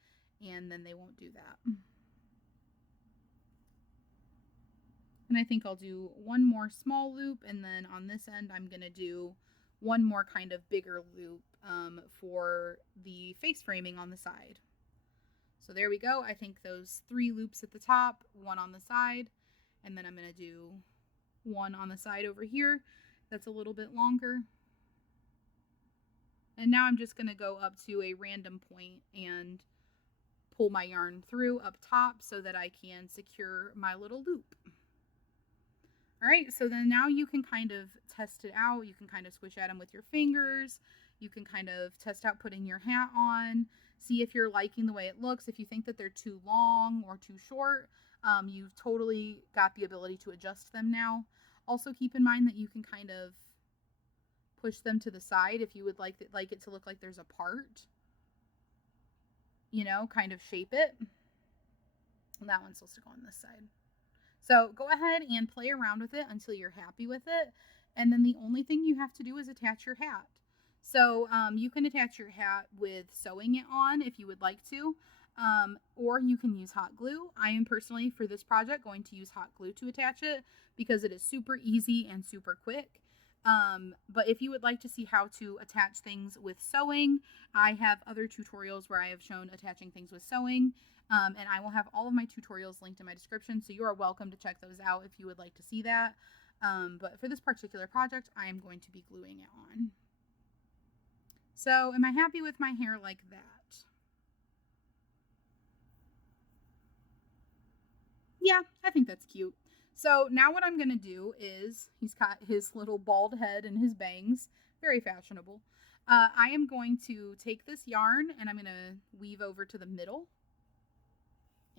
and then they won't do that. And I think I'll do one more small loop, and then on this end, I'm going to do one more kind of bigger loop for the face framing on the side. So there we go. I think those 3 loops at the top, one on the side, and then I'm going to do one on the side over here. That's a little bit longer. And now I'm just going to go up to a random point and pull my yarn through up top so that I can secure my little loop. All right, so then now you can kind of test it out. You can kind of swish at them with your fingers. You can kind of test out putting your hat on, see if you're liking the way it looks. If you think that they're too long or too short, you've totally got the ability to adjust them now. Also keep in mind that you can kind of push them to the side if you would like it to look like there's a part. You know, kind of shape it. And that one's supposed to go on this side. So go ahead and play around with it until you're happy with it. And then the only thing you have to do is attach your hat. So you can attach your hat with sewing it on if you would like to. Or you can use hot glue. I am personally, for this project, going to use hot glue to attach it because it is super easy and super quick. But if you would like to see how to attach things with sewing, I have other tutorials where I have shown attaching things with sewing. And I will have all of my tutorials linked in my description, so you are welcome to check those out if you would like to see that. But for this particular project, I am going to be gluing it on. So am I happy with my hair like that? Yeah, I think that's cute. So now what I'm going to do is, he's got his little bald head and his bangs, very fashionable. I am going to take this yarn and I'm going to weave over to the middle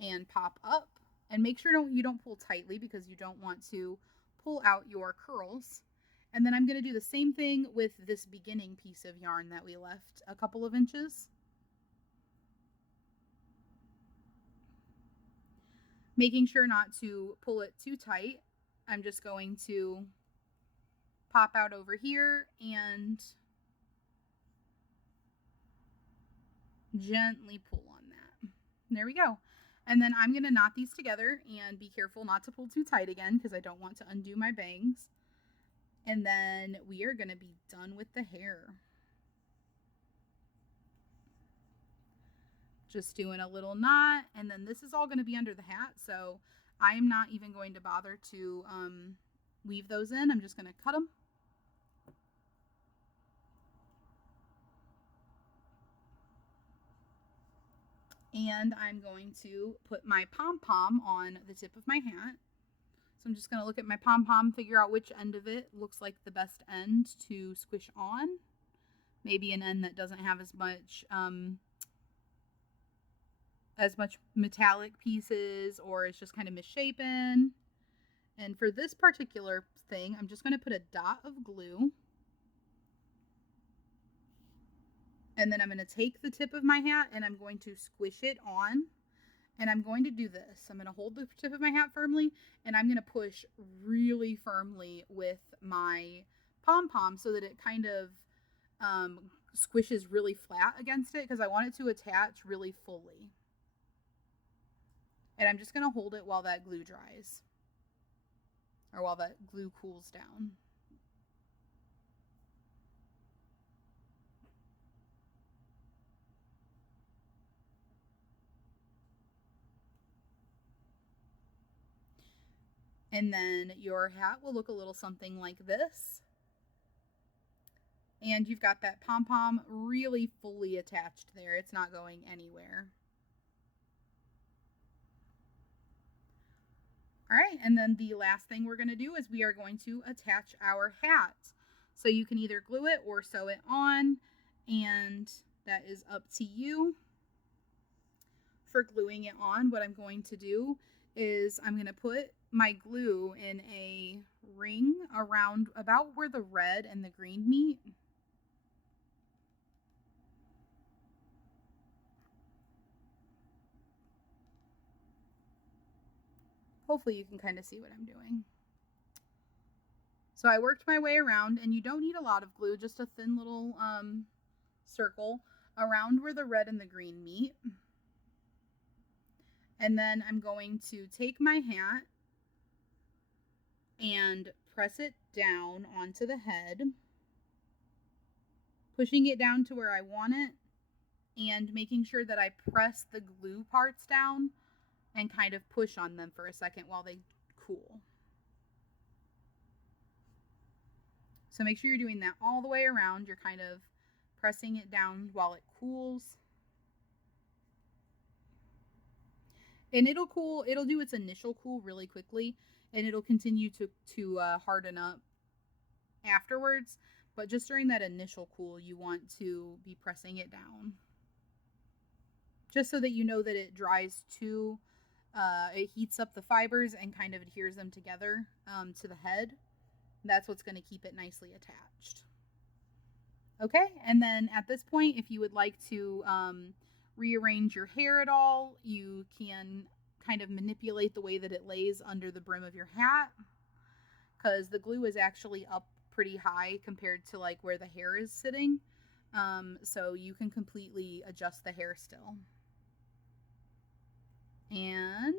and pop up, and make sure you don't pull tightly because you don't want to pull out your curls. And then I'm going to do the same thing with this beginning piece of yarn that we left a couple of inches. Making sure not to pull it too tight. I'm just going to pop out over here and gently pull on that. There we go. And then I'm going to knot these together and be careful not to pull too tight again because I don't want to undo my bangs. And then we are going to be done with the hair. Just doing a little knot, and then this is all going to be under the hat, so I'm not even going to bother to weave those in. I'm just going to cut them. And I'm going to put my pom-pom on the tip of my hat. So I'm just going to look at my pom-pom, figure out which end of it looks like the best end to squish on. Maybe an end that doesn't have as much metallic pieces, or it's just kind of misshapen. And for this particular thing, I'm just going to put a dot of glue. And then I'm going to take the tip of my hat and I'm going to squish it on. And I'm going to do this. I'm going to hold the tip of my hat firmly and I'm going to push really firmly with my pom-pom so that it kind of squishes really flat against it, because I want it to attach really fully. And I'm just going to hold it while that glue dries, or while that glue cools down. And then your hat will look a little something like this. And you've got that pom-pom really fully attached there. It's not going anywhere. All right, and then the last thing we're going to do is we are going to attach our hat. So you can either glue it or sew it on, and that is up to you. For gluing it on, what I'm going to do is I'm going to put my glue in a ring around about where the red and the green meet. Hopefully you can kind of see what I'm doing. So I worked my way around, and you don't need a lot of glue, just a thin little circle around where the red and the green meet. And then I'm going to take my hat and press it down onto the head, pushing it down to where I want it, and making sure that I press the glue parts down and kind of push on them for a second while they cool. So make sure you're doing that all the way around. You're kind of pressing it down while it cools. And it'll cool, it'll do its initial cool really quickly, and it'll continue to harden up afterwards. But just during that initial cool, you want to be pressing it down, just so that you know that it dries too. It heats up the fibers and kind of adheres them together to the head. That's what's going to keep it nicely attached. Okay, and then at this point, if you would like to rearrange your hair at all, you can kind of manipulate the way that it lays under the brim of your hat, because the glue is actually up pretty high compared to like where the hair is sitting. So you can completely adjust the hair still. And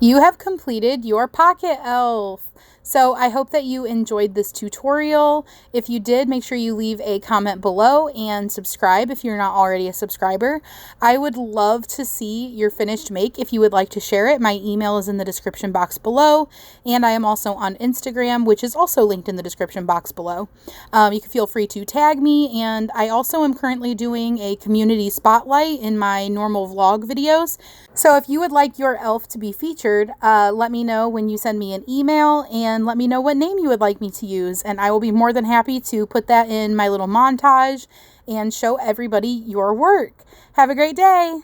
you have completed your pocket elf. So I hope that you enjoyed this tutorial. If you did, make sure you leave a comment below and subscribe if you're not already a subscriber. I would love to see your finished make if you would like to share it. My email is in the description box below, and I am also on Instagram, which is also linked in the description box below. You can feel free to tag me, and I also am currently doing a community spotlight in my normal vlog videos. So if you would like your elf to be featured, let me know when you send me an email, and let me know what name you would like me to use, and I will be more than happy to put that in my little montage and show everybody your work. Have a great day!